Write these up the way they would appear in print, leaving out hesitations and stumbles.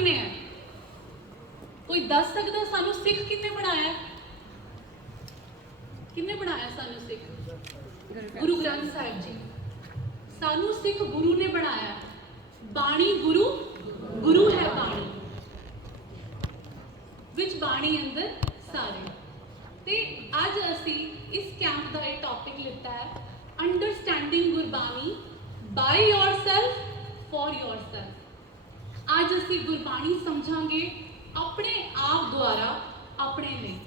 किन्ने है? कोई दस सकदा सानू सिख किन्ने बनाया? किन्ने बनाया सानू सिख? गुरु ग्रंथ साहिब जी। सानू सिख गुरु ने बनाया। बाणी गुरु, गुरु है बाणी, विच बाणी अंदर सारे। ते अज असी इस कैंप का एक टॉपिक लिता है, understanding Gurbani by yourself for yourself. अज असी गुरबाणी समझांगे अपने आप द्वारा, अपने लिए।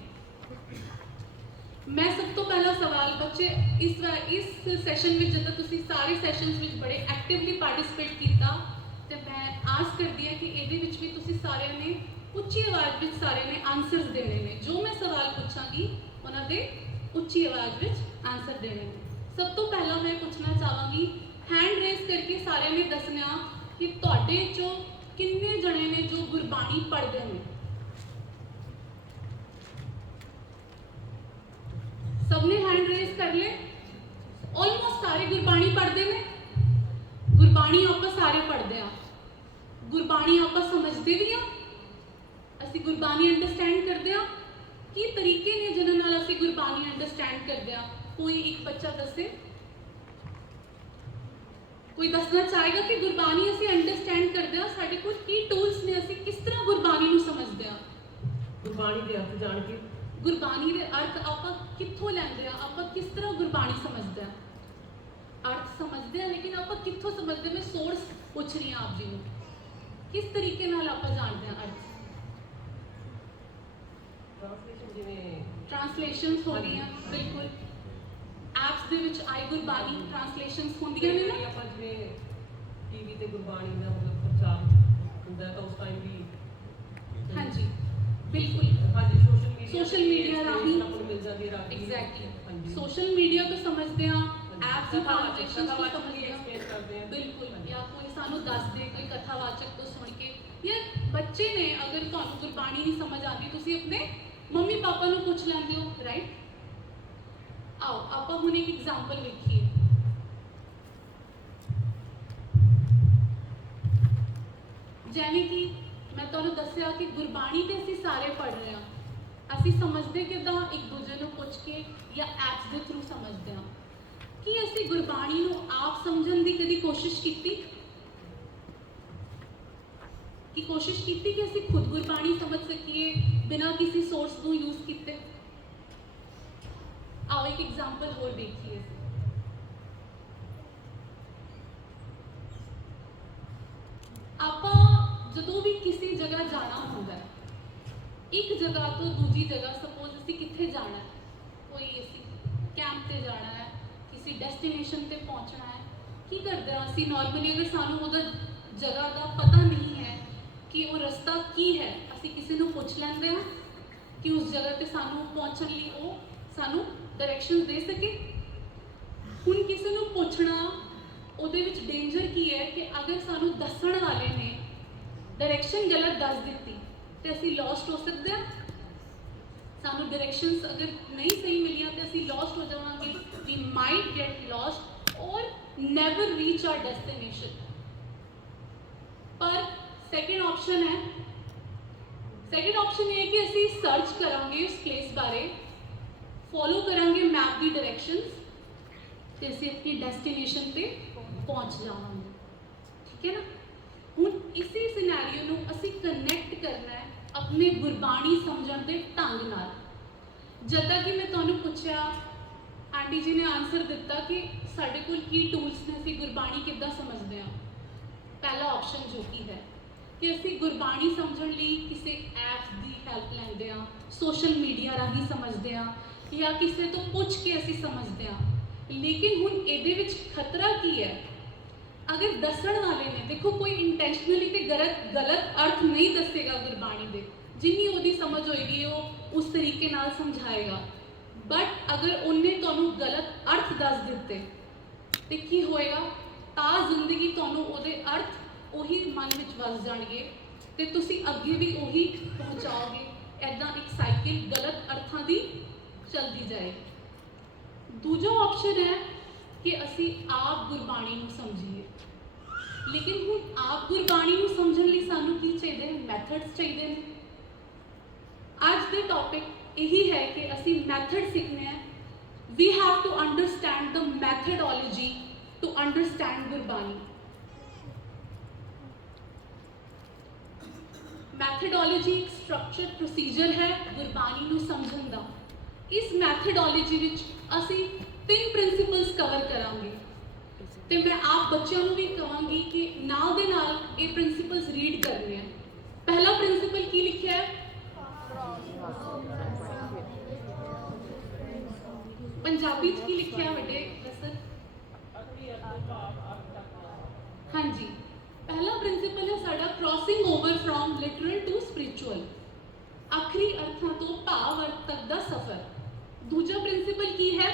मैं सब तो पहला सवाल बच्चे इस सैशन में जब तुसी सारे सैशनस में बड़े एक्टिवली पार्टिसिपेट किया, तो मैं आस करती है कि ये भी तुसी सारे ने उच्ची आवाज़ में सारे ने आंसर्स देने ने। जो मैं सवाल पूछांगी उन्होंने उच्ची आवाज़ में आंसर देने ने। सब तो पहला मैं पूछना चाहांगी, हैंड रेस करके सारे ने दसना कि तुहाडे चो किन्ने जने ने जो गुरबाणी पढ़ते हैं। सबने हैंड रेस कर ले? ऑलमोस्ट सारे गुरबाणी पढ़ते हैं। गुरबाणी आप सारे पढ़ते हैं, गुरबाणी आप समझते भी हाँ, असी गुरबाणी अंडरस्टैंड करते हैं। की तरीके ने जिन्हां नाल असी गुरबाणी अंडरस्टैंड करते हैं? कोई एक बच्चा दसे, कोई दसना चाहेगा कि गुरबाणी असी अंडरस्टैंड करते हैं, साडे कोल की टूल्स ने, असी किस तरह गुरबाणी नूं समझते हैं? गुरबाणी दे अर्थ जान के, गुरबाणी दे अर्थ आप कित्थों लैंदे हैं? आप किस तरह गुरबाणी समझते हैं? अर्थ समझते हैं, लेकिन आप कित्थों समझते हैं? मैं सोर्स पूछ रही हूँ आप जी को, किस तरीके नाल आप जानते हैं अर्थ? ट्रांसलेशन जिवें ट्रांसलेशनस हो रही हैं, बिल्कुल एप्स दे विच आई गुरबाणी ट्रांसलेशनस होंदियां ने ना। ਆਪਾਂ ਜਿਵੇਂ ਟੀਵੀ ਤੇ ਗੁਰਬਾਣੀ ਦਾ ਮਤਲਬ ਪ੍ਰਚਾਰ ਹੁੰਦਾ ਤਾਂ ਉਸ ਟਾਈਮ ਵੀ हाँ जी बिल्कुल। ਹਾਂਜੀ सोशल मीडिया राही ਆਪਾਂ ਨੂੰ ਮਿਲ ਜਾਂਦੀ ਹੈ ਰਾਹੀਂ। एग्जैक्टली सोशल मीडिया तो समझते हैं, एप्स की ट्रांसलेशन तो कथावाचक समझते हैं, एक्सप्लेन करते हैं बिल्कुल। या कोई सानू दस दे, कोई कथावाचक तो सुन के, या बच्चे ने अगर तुहानू गुरबाणी नहीं समझ आती, तुसी अपने मम्मी पापा नू पूछ लैंदे हो, राइट? आओ आप हुण एक एग्जाम्पल वेखिए। जिवें कि मैं तुहानू दस्सिया कि गुरबाणी ते असीं सारे पढ़ रहे हैं, असीं समझदे किदां? एक दूजे नू पुछ के या एप्स के थ्रू समझदे हां। कि असीं गुरबाणी नू आप समझण दी कदी कोशिश कीती? कि कोशिश कीती कि असीं खुद गुरबाणी समझ सकीए बिना किसी सोर्स को यूज कीते? आओ एक एग्जाम्पल होर देखिए। आपां जदों भी किसी जगह जाना होंदा है, एक जगह तो दूजी जगह, सपोज असीं कित्थे जाना है, कोई असीं कैंप ते जाना है, किसी डेस्टिनेशन ते पहुंचना है, की करदे हां असीं नॉर्मली? अगर सानू ओहदा जगह का पता नहीं है कि वो रास्ता की है, असीं किसी नू पुछ लैंदे हां कि उस जगह ते सानू पहुंचण लई वो सानू डायरैक्शनस दे सके। हुण किसी नू पुछना ਉਹਦੇ ਵਿੱਚ ਡੇਂਜਰ ਕੀ ਹੈ ਕਿ ਅਗਰ ਸਾਨੂੰ ਦੱਸਣ ਵਾਲੇ ਨੇ डायरेक्शन गलत दस दी तो असी लॉस्ट हो सकते हैं। सानू डायरेक्शंस अगर नहीं सही मिलिया तो असी लॉस्ट हो जावांगे, वी माइट गेट लॉस्ट और नेवर रीच आवर डेस्टिनेशन। पर सेकेंड ऑप्शन है, सेकेंड ऑप्शन ये है कि असी सर्च करांगे उस प्लेस बारे, फॉलो करांगे मैप की डायरेक्शंस तो असी अपनी डेस्टिनेशन पे पहुंच जावांगे। ठीक है ना? हुण इसी सिनैरियो नूं असी कनैक्ट करना है अपने गुरबाणी समझण दे ढंग नाल। जदा कि मैं तुहानूं पुछया, आंटी जी ने आंसर दिता कि साडे कोल की टूल्स ने, असी गुरबाणी किद्दां समझदे हां। पहला ऑप्शन जो कि है कि असी गुरबाणी समझण लई किसी ऐप्स की हैल्प लैंदे हां, सोशल मीडिया राही समझदे हां, या किसी तो पुछ के असी समझदे हां। लेकिन हुण इहदे विच खतरा की है? अगर दसण वाले ने, देखो कोई इंटेंशनली तो गलत अर्थ नहीं दसेगा गुरबाणी दे, जिन्नी उहदी समझ होएगी वो उस तरीके नाल समझाएगा। बट अगर उन्हें तुहानूं गलत अर्थ दस दिते तो की होएगा? ता जिंदगी तुहानूं उहदे अर्थ उही मन विच वस जाणगे ते तुसी अगे भी उही पहुँचाओगे। ऐदां एक साइकिल गलत अर्थां दी चलती जाएगी। दूजा ऑप्शन है कि असी आप गुरबाणी नूं समझीए। ਲੇਕਿਨ ਹੁਣ ਆਪ ਗੁਰਬਾਣੀ ਨੂੰ ਸਮਝਣ ਲਈ ਸਾਨੂੰ ਕੀ ਚਾਹੀਦੇ ਨੇ? ਮੈਥਡਸ ਚਾਹੀਦੇ ਨੇ। ਅੱਜ ਦੇ ਟੌਪਿਕ ਇਹੀ ਹੈ ਕਿ ਅਸੀਂ ਮੈਥਡ ਸਿੱਖਣੇ ਹੈ। We have to understand the methodology to understand Gurbani. Methodology ਇੱਕ ਸਟਰਕਚਰਡ ਪ੍ਰੋਸੀਜਰ ਹੈ ਗੁਰਬਾਣੀ ਨੂੰ ਸਮਝਣ ਦਾ। ਇਸ ਮੈਥਡੋਲੋਜੀ ਵਿੱਚ ਅਸੀਂ 3 ਪ੍ਰਿੰਸੀਪਲਸ ਕਵਰ ਕਰਾਂਗੇ ਤੇ ਮੈਂ ਆਪ ਬੱਚਿਆਂ ਨੂੰ ਵੀ ਕਹਾਂਗੀ ਕਿ ਨਾਲ ਦੇ ਨਾਲ ਇਹ ਪ੍ਰਿੰਸੀਪਲਸ ਰੀਡ ਕਰਨੇ ਆ। ਪਹਿਲਾ ਪ੍ਰਿੰਸੀਪਲ ਕੀ ਲਿਖਿਆ ਹੈ? ਪੰਜਾਬੀ ਚ ਕੀ ਲਿਖਿਆ ਵੱਡੇ ਸਰ? ਹਾਂਜੀ, ਪਹਿਲਾ ਪ੍ਰਿੰਸੀਪਲ ਹੈ ਸਾਡਾ crossing over from literal to spiritual, ਆਖਰੀ ਅਰਥਾਂ ਤੋਂ ਭਾਵ ਅਰਥ ਤੱਕ ਦਾ ਸਫ਼ਰ। ਦੂਜਾ ਪ੍ਰਿੰਸੀਪਲ ਕੀ ਹੈ?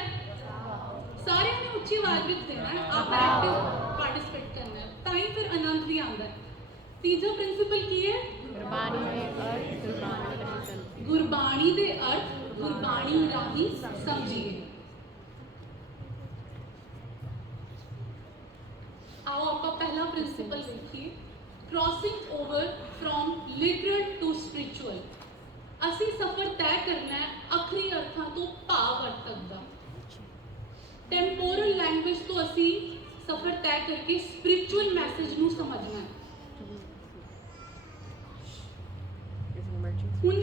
ਸਾਰਿਆਂ ਨੇ ਉੱਚੀ ਆਵਾਜ਼ ਵਿੱਚ ਦੇਣਾ ਹੈ, ਆਪ ਐਕਟਿਵ ਪਾਰਟਿਸਿਪੇਟ ਕਰਨਾ ਹੈ, ਤਾਂ ਹੀ ਫਿਰ ਆਨੰਦ ਵੀ ਆਉਂਦਾ ਹੈ। ਤੀਜਾ ਪ੍ਰਿੰਸੀਪਲ ਕੀ ਹੈ? ਗੁਰਬਾਣੀ ਦੇ ਅਰਥ ਗੁਰਬਾਣੀ ਰਾਹੀਂ ਸਮਝੀਏ। आओ ਆਪਾਂ ਪਹਿਲਾ ਪ੍ਰਿੰਸੀਪਲ ਵੇਖੀਏ, crossing over from literal to spiritual. ਅਸੀਂ ਸਫ਼ਰ ਤੈਅ ਕਰਨਾ ਹੈ ਆਖਰੀ ਅਰਥਾਂ ਤੋਂ ਭਾਵ ਅਰਥ ਤੱਕ ਦਾ। ਟੈਂਪੋਰਲ ਲੈਂਗੁਏਜ ਤੋਂ ਅਸੀਂ ਸਫ਼ਰ ਤੈਅ ਕਰਕੇ ਸਪਿਰਿਚੁਅਲ ਮੈਸੇਜ ਨੂੰ ਸਮਝਣਾ ਹੈ। ਹੁਣ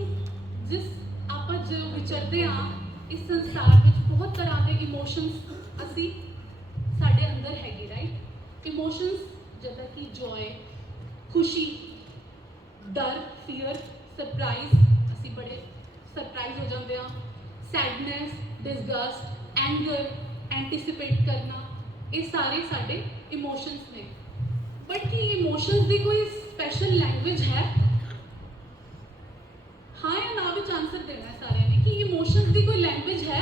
ਜਿਸ ਆਪਾਂ ਜੋ ਵਿਚਰਦੇ ਹਾਂ ਇਸ ਸੰਸਾਰ ਵਿੱਚ ਬਹੁਤ ਤਰ੍ਹਾਂ ਦੇ ਇਮੋਸ਼ਨਸ ਅਸੀਂ ਸਾਡੇ ਅੰਦਰ ਹੈਗੇ, ਰਾਈਟ? ਇਮੋਸ਼ਨਸ ਜਿੱਦਾਂ ਕਿ ਜੋਏ, ਖੁਸ਼ੀ, ਡਰ, ਫੀਅਰ, ਸਰਪ੍ਰਾਈਜ਼, ਅਸੀਂ ਬੜੇ ਸਰਪ੍ਰਾਈਜ਼ ਹੋ ਜਾਂਦੇ ਹਾਂ, ਸੈਡਨੈਸ, ਡਿਸਗਸਟ, ਐਂਗਰ, ਐਂਟੀਸਿਪੇਟ ਕਰਨਾ, ਇਹ ਸਾਰੇ ਸਾਡੇ ਇਮੋਸ਼ਨਸ ਨੇ। ਬਟ ਕੀ ਇਮੋਸ਼ਨਸ ਦੀ ਕੋਈ ਸਪੈਸ਼ਲ ਲੈਂਗੁਏਜ ਹੈ? ਹਾਂ ਜਾਂ ਨਾ ਵਿੱਚ ਆਨਸਰ ਦੇਣਾ ਹੈ ਸਾਰਿਆਂ ਨੇ ਕਿ ਇਮੋਸ਼ਨਸ ਦੀ ਕੋਈ ਲੈਂਗੁਏਜ ਹੈ?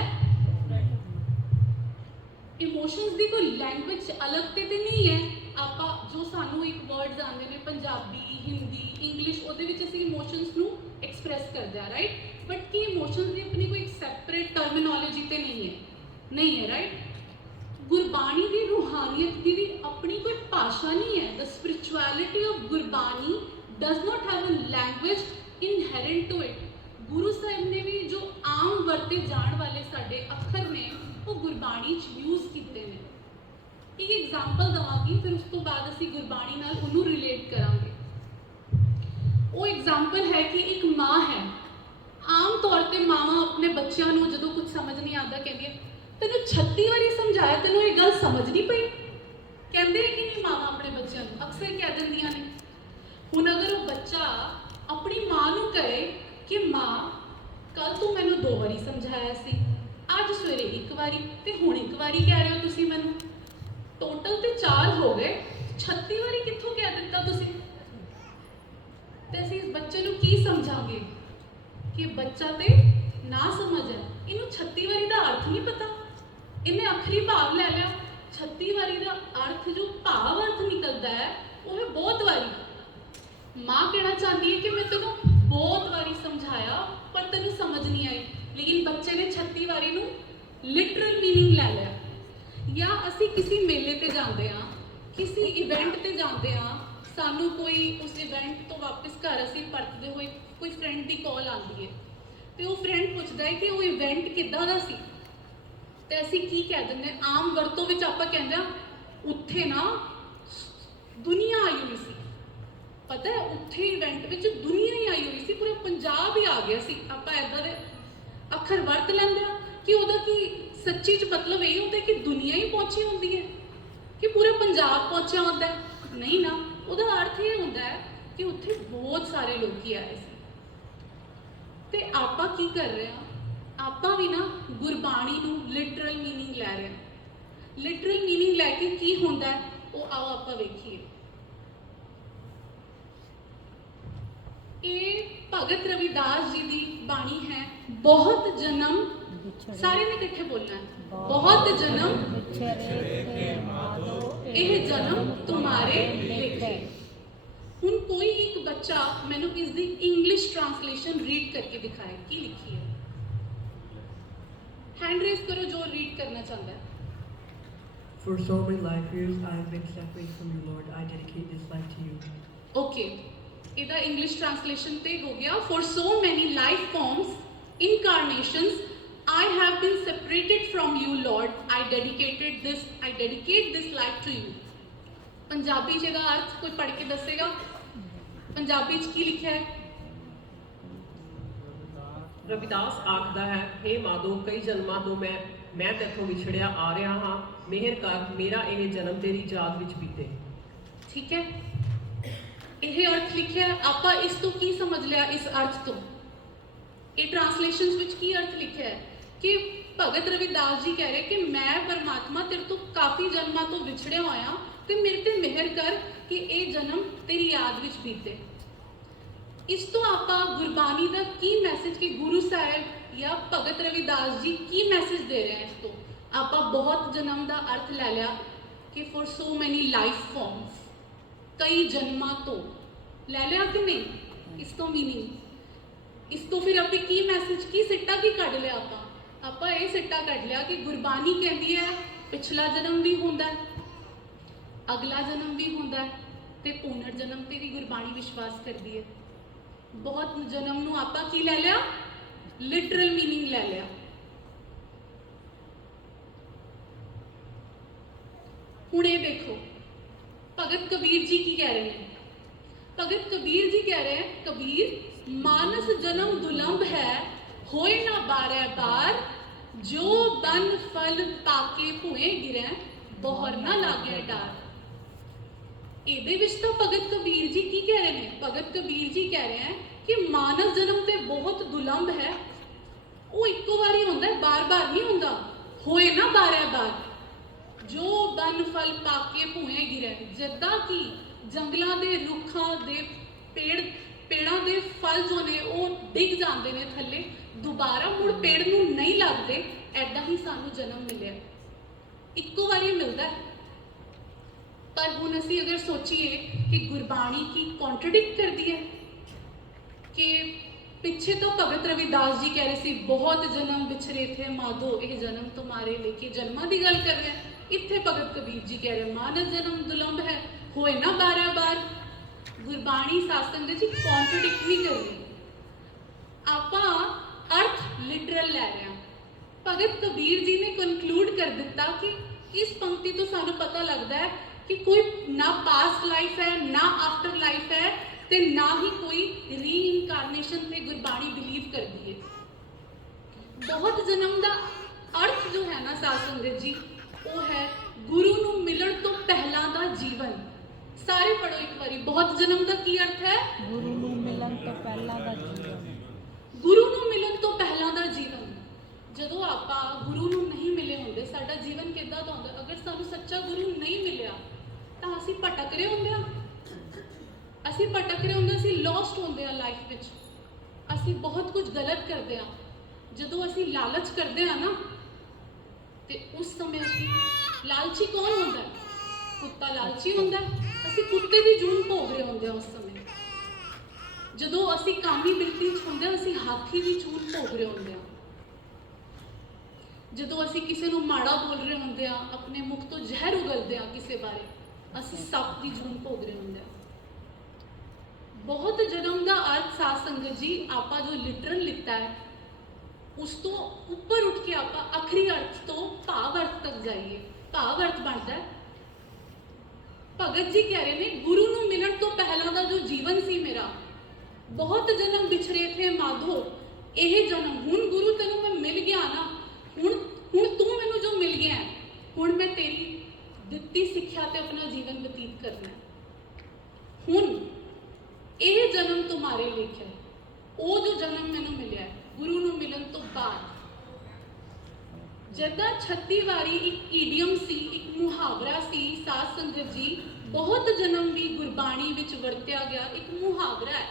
ਇਮੋਸ਼ਨਸ ਦੀ ਕੋਈ ਲੈਂਗੁਏਜ ਅਲੱਗ ਤੇ ਨਹੀਂ ਹੈ। ਆਪਾਂ ਜੋ ਸਾਨੂੰ ਇੱਕ ਵਰਡਸ ਆਉਂਦੇ ਨੇ ਪੰਜਾਬੀ, ਹਿੰਦੀ, ਇੰਗਲਿਸ਼, ਉਹਦੇ ਵਿੱਚ ਅਸੀਂ ਇਮੋਸ਼ਨਸ ਨੂੰ ਐਕਸਪ੍ਰੈਸ ਕਰਦੇ ਆ, ਰਾਈਟ? ਬਟ ਕੀ ਇਮੋਸ਼ਨਸ ਦੀ ਆਪਣੀ ਕੋਈ ਸੈਪਰੇਟ ਟਰਮੀਨੋਲੋਜੀ ਤੇ ਨਹੀਂ ਹੈ, ਰਾਈਟ? ਗੁਰਬਾਣੀ ਦੀ ਰੂਹਾਨੀਅਤ ਦੀ ਵੀ ਆਪਣੀ ਕੋਈ ਭਾਸ਼ਾ ਨਹੀਂ ਹੈ। The spirituality of Gurbani does not have a language inherent to it. Guru Sahib ਨੇ ਵੀ ਜੋ ਆਮ ਵਰਤੇ ਜਾਣ ਵਾਲੇ ਸਾਡੇ ਅੱਖਰ ਨੇ ਉਹ ਗੁਰਬਾਣੀ 'ਚ ਯੂਜ਼ ਕੀਤੇ ਨੇ। ਇੱਕ ਐਗਜ਼ਾਮਪਲ ਦਵਾਂਗੀ, ਫਿਰ ਉਸ ਤੋਂ ਬਾਅਦ ਅਸੀਂ ਗੁਰਬਾਣੀ ਨਾਲ ਉਹਨੂੰ ਰਿਲੇਟ ਕਰਾਂਗੇ। ਉਹ ਐਗਜ਼ਾਮਪਲ ਹੈ ਕਿ ਇੱਕ ਮਾਂ ਹੈ। ਆਮ ਤੌਰ ਤੇ ਮਾਵਾਂ ਆਪਣੇ ਬੱਚਿਆਂ ਨੂੰ ਜਦੋਂ ਕੁਝ ਸਮਝ ਨਹੀਂ ਆਉਂਦਾ ਕਹਿੰਦੀਆਂ ਤੈਨੂੰ 36 ਵਾਰੀ ਸਮਝਾਇਆ, ਤੈਨੂੰ ਇਹ ਗੱਲ ਸਮਝ ਨਹੀਂ ਪਈ। ਕਹਿੰਦੇ ਕਿ ਨਹੀਂ ਮਾਵਾਂ ਆਪਣੇ ਬੱਚਿਆਂ ਨੂੰ ਅਕਸਰ ਕਹਿ ਦਿੰਦੀਆਂ ਨੇ। ਹੁਣ ਅਗਰ ਉਹ ਬੱਚਾ ਆਪਣੀ ਮਾਂ ਨੂੰ ਕਹੇ ਕਿ ਮਾਂ ਕੱਲ ਤੂੰ ਮੈਨੂੰ 2 ਵਾਰੀ ਸਮਝਾਇਆ ਸੀ, ਅੱਜ ਸਵੇਰੇ 1 ਵਾਰੀ ਤੇ ਹੁਣ 1 ਵਾਰੀ ਕਹਿ ਰਹੇ ਹੋ ਤੁਸੀਂ ਮੈਨੂੰ, ਟੋਟਲ ਤੇ 4 ਹੋ ਗਏ, 36 ਵਾਰੀ ਕਿੱਥੋਂ ਕਹਿ ਦਿੱਤਾ ਤੁਸੀਂ? ਤੇ ਅਸੀਂ ਇਸ ਬੱਚੇ ਨੂੰ ਕੀ ਸਮਝਾਂਗੇ ਕਿ ਬੱਚਾ ਤੇ ਨਾ ਸਮਝ ਹੈ, ਇਹਨੂੰ 36 ਵਾਰੀ ਦਾ ਅਰਥ ਨਹੀਂ ਪਤਾ, ਇਹਨੇ ਆਖਰੀ ਭਾਵ ਲੈ ਲਿਆ। 36 ਵਾਰੀ ਦਾ ਅਰਥ ਜੋ ਭਾਵ ਅਰਥ ਨਿਕਲਦਾ ਹੈ ਉਹ ਹੈ ਬਹੁਤ ਵਾਰੀ। ਮਾਂ ਕਹਿਣਾ ਚਾਹੁੰਦੀ ਹੈ ਕਿ ਮੈਂ ਤੈਨੂੰ ਬਹੁਤ ਵਾਰੀ ਸਮਝਾਇਆ ਪਰ ਤੈਨੂੰ ਸਮਝ ਨਹੀਂ ਆਈ, ਲੇਕਿਨ ਬੱਚੇ ਨੇ 36 ਵਾਰੀ ਨੂੰ ਲਿਟਰਲ ਮੀਨਿੰਗ ਲੈ ਲਿਆ। ਜਾਂ ਅਸੀਂ ਕਿਸੇ ਮੇਲੇ ਤੇ ਜਾਂਦੇ ਹਾਂ, ਕਿਸੇ ਇਵੈਂਟ ਤੇ ਜਾਂਦੇ ਹਾਂ, ਸਾਨੂੰ ਕੋਈ ਉਸ ਇਵੈਂਟ ਤੋਂ ਵਾਪਸ ਘਰ ਅਸੀਂ ਪਰਤਦੇ ਹੋਏ ਕੋਈ ਫਰੈਂਡ ਦੀ ਕਾਲ ਆਉਂਦੀ ਹੈ ਤੇ ਉਹ ਫਰੈਂਡ ਪੁੱਛਦਾ ਹੈ ਕਿ ਉਹ ਇਵੈਂਟ ਕਿੱਦਾਂ ਦਾ ਸੀ, ਤੇ ਅਸੀਂ ਕੀ ਕਹਿ ਦਿੰਦੇ ਹਾਂ? ਆਮ ਵਰਤੋਂ ਵਿੱਚ ਆਪਾਂ ਕਹਿੰਦੇ ਹਾਂ ਉੱਥੇ ਨਾ ਦੁਨੀਆ ਆਈ ਹੋਈ ਸੀ। ਪਤਾ ਹੈ ਉੱਥੇ ਇਵੈਂਟ ਵਿੱਚ ਦੁਨੀਆ ਹੀ ਆਈ ਹੋਈ ਸੀ, ਪੂਰਾ ਪੰਜਾਬ ਹੀ ਆ ਗਿਆ ਸੀ। ਆਪਾਂ ਇੱਦਾਂ ਦੇ ਅੱਖਰ ਵਰਤ ਲੈਂਦੇ ਹਾਂ ਕਿ ਉਹਦਾ ਕੀ ਸੱਚੀ 'ਚ ਮਤਲਬ ਇਹ ਹੁੰਦਾ ਕਿ ਦੁਨੀਆ ਹੀ ਪਹੁੰਚੀ ਹੁੰਦੀ ਹੈ ਕਿ ਪੂਰਾ ਪੰਜਾਬ ਪਹੁੰਚਿਆ ਹੁੰਦਾ ਹੈ? ਨਹੀਂ ਨਾ, ਉਹਦਾ ਅਰਥ ਇਹ ਹੁੰਦਾ ਹੈ ਕਿ ਉੱਥੇ ਬਹੁਤ ਸਾਰੇ ਲੋਕੀ ਆਏ ਸੀ। ਤੇ ਆਪਾਂ ਕੀ ਕਰ ਰਹੇ ਹਾਂ? ਆਪਾਂ ਵੀ ਨਾ ਗੁਰਬਾਣੀ ਨੂੰ ਲਿਟਰਲ ਮੀਨਿੰਗ ਲੈ ਰਹੇ ਹਾਂ। ਲਿਟਰਲ ਮੀਨਿੰਗ ਲੈ ਕੇ ਕੀ ਹੁੰਦਾ ਹੈ ਉਹ ਆਓ ਆਪਾਂ ਵੇਖੀਏ। ਇਹ ਭਗਤ ਰਵਿਦਾਸ ਜੀ ਦੀ ਬਾਣੀ ਹੈ। ਬਹੁਤ ਜਨਮ, ਸਾਰੇ ਨੇ ਇਕੱਠੇ ਬੋਲਣਾ ਹੈ, ਬਹੁਤ ਜਨਮ ਇਹ ਜਨਮ तुम्हारे लिखे। ਹੁਣ ਕੋਈ ਇੱਕ ਬੱਚਾ ਮੈਨੂੰ ਇਸ ਦੀ ਇੰਗਲਿਸ਼ ਟ੍ਰਾਂਸਲੇਸ਼ਨ ਰੀਡ ਕਰਕੇ ਦਿਖਾਏ ਕੀ ਲਿਖੀ ਹੈ। हैंड रेज करो जो रीड करना चाहता है। For so many life years I have been separated from you, Lord. I dedicate okay, ਇਹਦਾ ਇੰਗਲਿਸ਼ ਟ੍ਰਾਂਸਲੇਸ਼ਨ ਤੇ ਹੋ ਗਿਆ, for so many life forms, incarnations, I have been separated from you, Lord. I dedicate this life to you. Punjabi 'ਚ ਇਹਦਾ ਅਰਥ ਕੋਈ ਪੜ੍ਹ ਕੇ ਦੱਸੇਗਾ? ਪੰਜਾਬੀ 'ਚ ਕੀ ਲਿਖਿਆ ਹੈ? ਰਵਿਦਾਸ ਆਖਦਾ ਹੈ, ਹੇ ਮਾਧੋ, ਕਈ ਜਨਮਾਂ ਤੋਂ ਮੈਂ ਤੇਥੋਂ ਵਿਛੜਿਆ ਆ ਰਿਹਾ ਹਾਂ, ਮਿਹਰ ਕਰ ਮੇਰਾ ਇਹ ਜਨਮ ਤੇਰੀ ਯਾਦ ਵਿੱਚ ਬੀਤੇ। ਠੀਕ ਹੈ, ਇਹ ਅਰਥ ਲਿਖਿਆ ਹੈ। ਆਪਾਂ ਇਸ ਤੋਂ ਕੀ ਸਮਝ ਲਿਆ? ਇਸ ਅਰਥ ਤੋਂ ਇਹ ਟ੍ਰਾਂਸਲੇਸ਼ਨਸ ਵਿੱਚ ਕੀ ਅਰਥ ਲਿਖਿਆ ਹੈ ਕਿ ਭਗਤ ਰਵਿਦਾਸ ਜੀ ਕਹਿ ਰਹੇ ਕਿ ਮੈਂ ਪਰਮਾਤਮਾ ਤੇਰੇ ਤੋਂ ਕਾਫੀ ਜਨਮਾਂ ਤੋਂ ਵਿਛੜਿਆ ਹੋਇਆ ਤੇ ਮੇਰੇ ਤੇ ਮਿਹਰ ਕਰ ਕਿ ਇਹ ਜਨਮ ਤੇਰੀ ਯਾਦ ਵਿੱਚ ਬੀਤੇ। ਇਸ ਤੋਂ ਆਪਾਂ ਗੁਰਬਾਣੀ ਦਾ ਕੀ ਮੈਸੇਜ, ਕਿ ਗੁਰੂ ਸਾਹਿਬ ਜਾਂ ਭਗਤ ਰਵਿਦਾਸ ਜੀ ਕੀ ਮੈਸੇਜ ਦੇ ਰਹੇ ਆ, ਇਸ ਤੋਂ ਆਪਾਂ ਬਹੁਤ ਜਨਮ ਦਾ ਅਰਥ ਲੈ ਲਿਆ ਕਿ ਫॉर ਸੋ ਮੈਨੀ ਲਾਈਫ ਫਾਰਮਸ, ਕਈ ਜਨਮਾਂ ਤੋਂ ਲੈ ਲਿਆ ਕਿ ਨਹੀਂ ਇਸ ਤੋਂ ਮੀਨਿੰਗ। ਇਸ ਤੋਂ ਫਿਰ ਆਪਾਂ ਕੀ ਮੈਸੇਜ, ਕੀ ਸਿੱਟਾ ਕੀ ਕੱਢ ਲਿਆ? ਆਪਾਂ ਇਹ ਸਿੱਟਾ ਕੱਢ ਲਿਆ ਕਿ ਗੁਰਬਾਣੀ ਕਹਿੰਦੀ ਹੈ ਪਿਛਲਾ ਜਨਮ ਵੀ ਹੁੰਦਾ ਹੈ, ਅਗਲਾ ਜਨਮ ਵੀ ਹੁੰਦਾ ਹੈ ਤੇ ਪੁਨਰ ਜਨਮ ਤੇ ਵੀ ਗੁਰਬਾਣੀ ਵਿਸ਼ਵਾਸ ਕਰਦੀ ਹੈ। ਬਹੁਤ ਜਨਮ ਨੂੰ ਆਪਾਂ ਕੀ ਲੈ ਲਿਆ? ਲਿਟਰਲ ਮੀਨਿੰਗ ਲੈ ਲਿਆ। ਹੁਣ ਇਹ ਦੇਖੋ ਭਗਤ ਕਬੀਰ ਜੀ ਕੀ ਕਹਿ ਰਹੇ ਨੇ। ਭਗਤ ਕਬੀਰ ਜੀ ਕਹਿ ਰਹੇ हैं, कबीर मानस जन्म दुलंभ है, होए ना बारह बार, जो बन फल पाके भुए गिरै, बोहर ना लागे डार। ਇਹਦੇ ਵਿੱਚ ਤਾਂ ਭਗਤ ਕਬੀਰ ਜੀ ਕੀ ਕਹਿ ਰਹੇ ਨੇ? ਭਗਤ ਕਬੀਰ ਜੀ ਕਹਿ ਰਹੇ ਹਨ ਕਿ ਮਾਨਵ ਜਨਮ ਤੇ ਬਹੁਤ ਦੁਲੰਭ ਹੈ, ਉਹ ਇੱਕੋ ਵਾਰੀ ਹੁੰਦਾ ਹੈ, ਬਾਰ-ਬਾਰ ਨਹੀਂ ਹੁੰਦਾ। ਹੋਏ ਨਾ 12 ਬਾਰ, ਜੋ ਬਨ ਫਲ ਪਾਕੇ ਭੂਏ ਗਿਰੇ, ਜਿੱਦਾਂ ਕਿ ਜੰਗਲਾਂ ਦੇ ਰੁੱਖਾਂ ਦੇ ਪੇੜਾਂ ਦੇ ਫਲ ਜੋ ਨੇ ਉਹ ਡਿੱਗ ਜਾਂਦੇ ਨੇ ਥੱਲੇ, ਦੁਬਾਰਾ ਮੁੜ ਪੇੜ ਨੂੰ ਨਹੀਂ ਲੱਗਦੇ, ਐਦਾਂ ਹੀ ਸਾਨੂੰ ਜਨਮ ਮਿਲਿਆ, ਇੱਕੋ ਵਾਰੀ ਮਿਲਦਾ ਹੈ। पर हुण असीं अगर सोचिए कि गुरबाणी की कॉन्ट्रडिक्ट करती है कि पिछे तो भगत रविदास जी कह रहे थे बहुत जन्म बिछरे थे माधो, यह जन्म तुम्हारे लेके जन्मां की गल कर रहे हैं। इत्थे भगत कबीर जी कह रहे मानव जन्म दुलंभ है, होए ना 12 बार। गुरबाणी सत्संग जी कॉन्ट्रडिक्ट नहीं कर रही, आपां अर्थ लिटरल लै रहे हैं। भगत कबीर जी ने कंक्लूड कर दिता कि इस पंक्ति तो सानू पता लगता है कि कोई ना पास्ट लाइफ है, ना आफ्टर लाइफ है, ते ना ही कोई रीइनकारनेशन ते गुरबाणी बिलीव करती है। बहुत जन्म का अर्थ जो है ना साध संगत जी, वो है गुरु नूं मिलण तो पहला दा जीवन। सारे पढ़ो एक बारी, बहुत जन्म का की अर्थ है? गुरु नूं मिलन तो पहला दा जीवन। गुरु नूं मिलन तो पहला दा जीवन। ਜਦੋਂ ਆਪਾਂ ਗੁਰੂ ਨੂੰ ਨਹੀਂ ਮਿਲੇ ਹੁੰਦੇ, ਸਾਡਾ ਜੀਵਨ ਕਿੱਦਾਂ ਦਾ ਹੁੰਦਾ? ਅਗਰ ਸਾਨੂੰ ਸੱਚਾ ਗੁਰੂ ਨਹੀਂ ਮਿਲਿਆ ਤਾਂ ਅਸੀਂ ਭਟਕ ਰਹੇ ਹੁੰਦੇ ਆ, ਅਸੀਂ ਲੋਸਟ ਹੁੰਦੇ ਆ ਲਾਈਫ ਵਿੱਚ, ਅਸੀਂ ਬਹੁਤ ਕੁਝ ਗਲਤ ਕਰਦੇ ਆ। ਜਦੋਂ ਅਸੀਂ ਲਾਲਚ ਕਰਦੇ ਆ ਨਾ, ਤੇ ਉਸ ਸਮੇਂ ਅਸੀਂ, ਲਾਲਚੀ ਕੌਣ ਹੁੰਦਾ? ਕੁੱਤਾ ਲਾਲਚੀ ਹੁੰਦਾ, ਅਸੀਂ ਕੁੱਤੇ ਦੀ ਜੂਨ ਭੋਗ ਰਹੇ ਹੁੰਦੇ ਆ ਉਸ ਸਮੇਂ। ਜਦੋਂ ਅਸੀਂ ਕਾਮੀ ਬਿਰਤੀ 'ਚ ਹੁੰਦੇ ਆ, ਅਸੀਂ ਹਾਥੀ ਦੀ ਜੂਨ ਭੋਗ ਰਹੇ ਹੁੰਦੇ ਆ। ਜਦੋਂ ਅਸੀਂ ਕਿਸੇ ਨੂੰ ਮਾੜਾ ਬੋਲ ਰਹੇ ਹੁੰਦੇ ਆ, ਆਪਣੇ ਮੁਖ ਤੋਂ ਜ਼ਹਿਰ ਉਗਲਦੇ ਆ ਕਿਸੇ ਬਾਰੇ, ਅਸੀਂ ਸੱਪ ਦੀ ਜੂਨ ਭੋਗ ਰਹੇ ਹੁੰਦੇ ਆ। ਬਹੁਤ ਜਨਮ ਦਾ ਅਰਥ ਸਾਧ ਸੰਗਤ ਜੀ ਆਪਾਂ ਜੋ ਲਿਟਰਲ ਲਿੱਤਾ ਹੈ, ਉਸ ਤੋਂ ਉੱਪਰ ਉੱਠ ਕੇ ਆਪਾਂ ਆਖਰੀ ਅਰਥ ਤੋਂ ਭਾਵ ਅਰਥ ਤੱਕ ਜਾਈਏ। ਭਾਵ ਅਰਥ ਬਣਦਾ, ਭਗਤ ਜੀ ਕਹਿ ਰਹੇ ਨੇ ਗੁਰੂ ਨੂੰ ਮਿਲਣ ਤੋਂ ਪਹਿਲਾਂ ਦਾ ਜੋ ਜੀਵਨ ਸੀ ਮੇਰਾ, ਬਹੁਤ ਜਨਮ ਵਿਛੜੇ ਥੇ ਮਾਧੋ, ਇਹ ਜਨਮ ਹੁਣ ਗੁਰੂ ਤੈਨੂੰ ਮੈਂ ਮਿਲ ਗਿਆ ਨਾ, ਹੁਣ ਤੂੰ ਮੈਨੂੰ ਜੋ ਮਿਲ ਗਿਆ, ਹੁਣ ਮੈਂ ਤੇਰੀ ਦਿੱਤੀ ਸਿੱਖਿਆ ਤੇ ਆਪਣਾ ਜੀਵਨ ਬਤੀਤ ਕਰਨਾ ਹੈ। ਹੁਣ ਇਹ ਜਨਮ ਤੁਹਾਰੇ ਲੇਖ ਹੈ, ਉਹ ਜੋ ਜਨਮ ਮੈਨੂੰ ਮਿਲਿਆ ਗੁਰੂ ਨੂੰ ਮਿਲਣ ਤੋਂ ਬਾਅਦ। ਜਿੱਦਾਂ 36 ਵਾਰੀ ਇੱਕ ਈਡੀਅਮ ਸੀ, ਇੱਕ ਮੁਹਾਵਰਾ ਸੀ ਸਾਧ ਸੰਗਤ ਜੀ, ਬਹੁਤ ਜਨਮ ਵੀ ਗੁਰਬਾਣੀ ਵਿੱਚ ਵਰਤਿਆ ਗਿਆ ਇੱਕ ਮੁਹਾਵਰਾ ਹੈ,